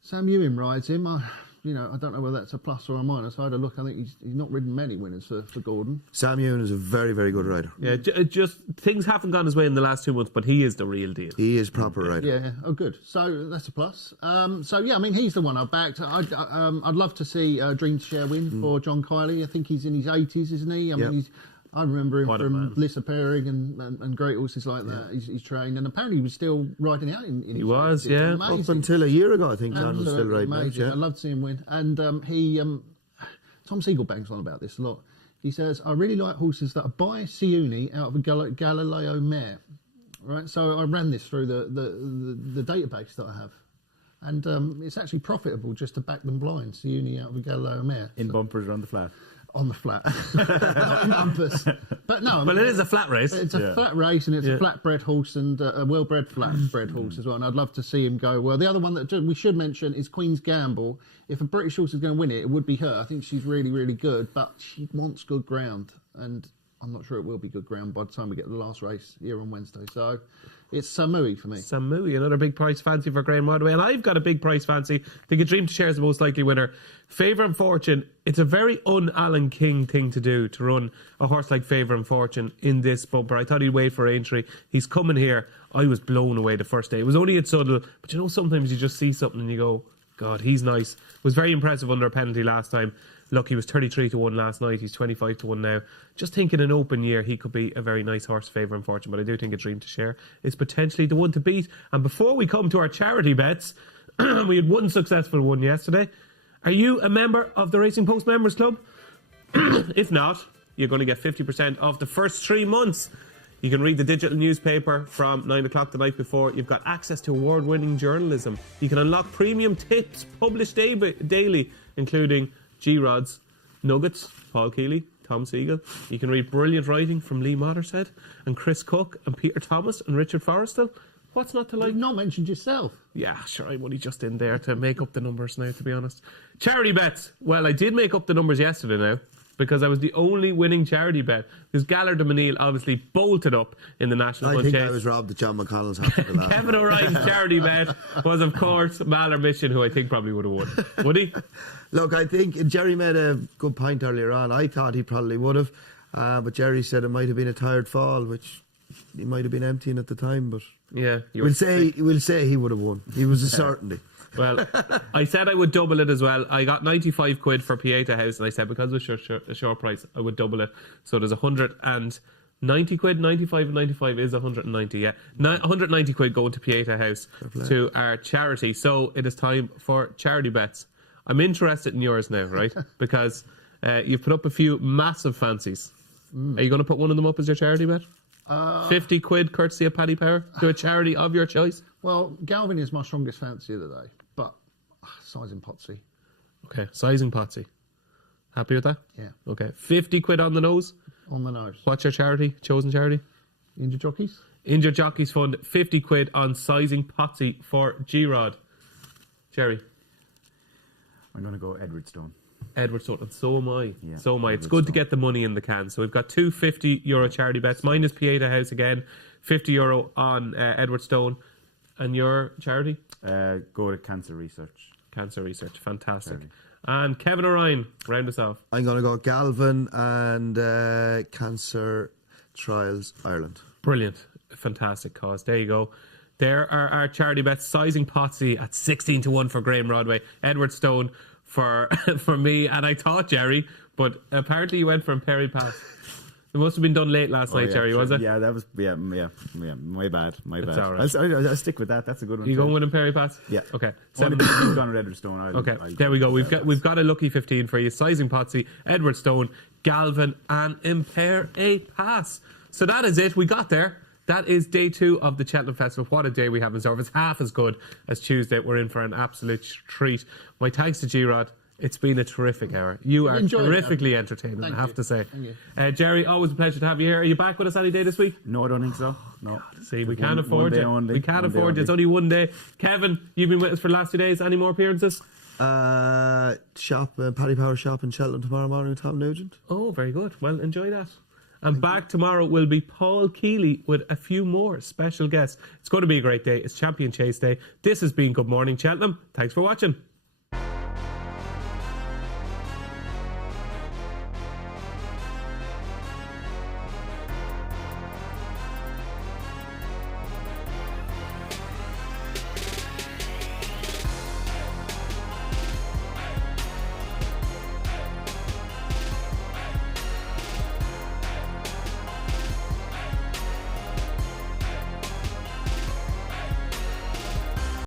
Sam Ewing rides him. I don't know whether that's a plus or a minus. I had a look. I think he's not ridden many winners for Gordon. Sam Ewing is a very, very good rider. Yeah, just things haven't gone his way in the last 2 months, but he is the real deal. He is proper rider. Yeah. Oh, good. So that's a plus. He's the one I've backed. I'd love to see Dream to Share win for John Kiley. I think he's in his 80s, isn't he? I remember him from Bliss Appearing and great horses like that. He's trained, and apparently he was still riding out in he was, yeah. Amazing. Up until a year ago, I think John was still riding out. Yeah. I'd love to see him win. And Tom Siegel bangs on about this a lot. He says, I really like horses that are by Siuni out of a Galileo mare. Right, so I ran this through the database that I have. And it's actually profitable just to back them blind, Siuni out of a Galileo mare. In bumpers around the flat. on the flat, not in Bumpers. But no, I mean, Well, it is a flat race. it's a flat race, and it's a flat-bred horse and a well-bred flat-bred horse as well. And I'd love to see him go well. The other one that we should mention is Queen's Gamble. If a British horse is going to win it, it would be her. I think she's really, really good, but she wants good ground, and I'm not sure it will be good ground by the time we get to the last race here on Wednesday. So it's Samui for me. Samui, another big price fancy for Graeme Rodway. And I've got a big price fancy. I think a Dream to Share is the most likely winner. Favour and Fortune. It's a very un-Alan King thing to do, to run a horse like Favour and Fortune in this bumper. I thought he'd wait for Aintree. He's coming here. I was blown away the first day. It was only at Suddle, but you know, sometimes you just see something and you go, God, he's nice. Was very impressive under a penalty last time. Look, he was 33 to 1 last night. He's 25 to 1 now. Just think in an open year, he could be a very nice horse, Favour and Fortune. But I do think a Dream to Share is potentially the one to beat. And before we come to our charity bets, we had one successful one yesterday. Are you a member of the Racing Post Members Club? If not, you're going to get 50% off the first 3 months. You can read the digital newspaper from 9 o'clock the night before. You've got access to award-winning journalism. You can unlock premium tips published daily, including G-Rod's Nuggets, Paul Keeley, Tom Siegel. You can read brilliant writing from Lee Mottershead and Chris Cook and Peter Thomas and Richard Forrestal. What's not to like? You've not mentioned yourself. Yeah, sure, I'm only just in there to make up the numbers now, to be honest. Charity bets. Well, I did make up the numbers yesterday now, because I was the only winning charity bet. Because Gallard and Manil obviously bolted up in the National Hunt I think Chase. I was robbed at John McConnell's house. For the last Kevin O'Ryan's charity bet was, of course, Malor Mission, who I think probably would have won. Would he? Look, I think Jerry made a good point earlier on. I thought he probably would have, but Jerry said it might have been a tired fall, which he might have been emptying at the time. But Yeah. we'll say he would have won. He was a certainty. Well, I said I would double it as well. I got 95 quid for Pieta House, and I said because of a short price, I would double it. So there's 190 quid, 95 and 95 is 190, yeah. 190 quid going to Pieta House to our charity. So it is time for charity bets. I'm interested in yours now, right? Because you've put up a few massive fancies. Are you going to put one of them up as your charity bet? 50 quid courtesy of Paddy Power to a charity of your choice. Well, Galvin is my strongest fancy of the day, but sizing Potsy. Okay, sizing Potsy. Happy with that? Yeah. Okay, 50 quid on the nose. On the nose. What's your charity? Chosen charity? Injured Jockeys? Injured Jockeys Fund. 50 quid on sizing Potsy for G-Rod. Jerry? I'm going to go Edward Stone. Edward Stone, and so am I. Yeah, so am I. It's Edward good to Stone. get the money in the can. So we've got two €50 charity bets. Mine is Pieta House again. €50 on Edward Stone. And your charity? Go to Cancer Research. Cancer Research. Fantastic. Charity. And Kevin O'Ryan, round us off. I'm going to go Galvin and Cancer Trials Ireland. Brilliant. Fantastic cause. There you go. There are our charity bets. Sizing Potsy at 16 to 1 for Graeme Rodway. Edward Stone for me. And I thought Jerry, but apparently you went from Perry Pass. It must have been done late last night, Jerry, was it? Yeah, that was my bad. It's all right. I'll stick with that. That's a good one. You going with him, Perry Pass? Yeah. Okay. He's gone with Edward Stone. Okay, there we go. We've got a lucky 15 for you. Sizing Potsy, Edward Stone, Galvin, and Impair a Pass. So that is it. We got there. That is day 2 of the Cheltenham Festival. What a day we have in store. If it's half as good as Tuesday, we're in for an absolute treat. My thanks to G-Rod. It's been a terrific hour. You are terrifically entertaining, I have to say. Thank you. Jerry, always a pleasure to have you here. Are you back with us any day this week? No, I don't think so. No. See, we can't afford one it. day only. We can't One day afford it. It's only one day. Kevin, you've been with us for the last 2 days. Any more appearances? Paddy Power shop in Cheltenham tomorrow morning with Tom Nugent. Oh, very good. Well, enjoy that. And back tomorrow will be Paul Keeley with a few more special guests. It's going to be a great day. It's Champion Chase Day. This has been Good Morning Cheltenham. Thanks for watching.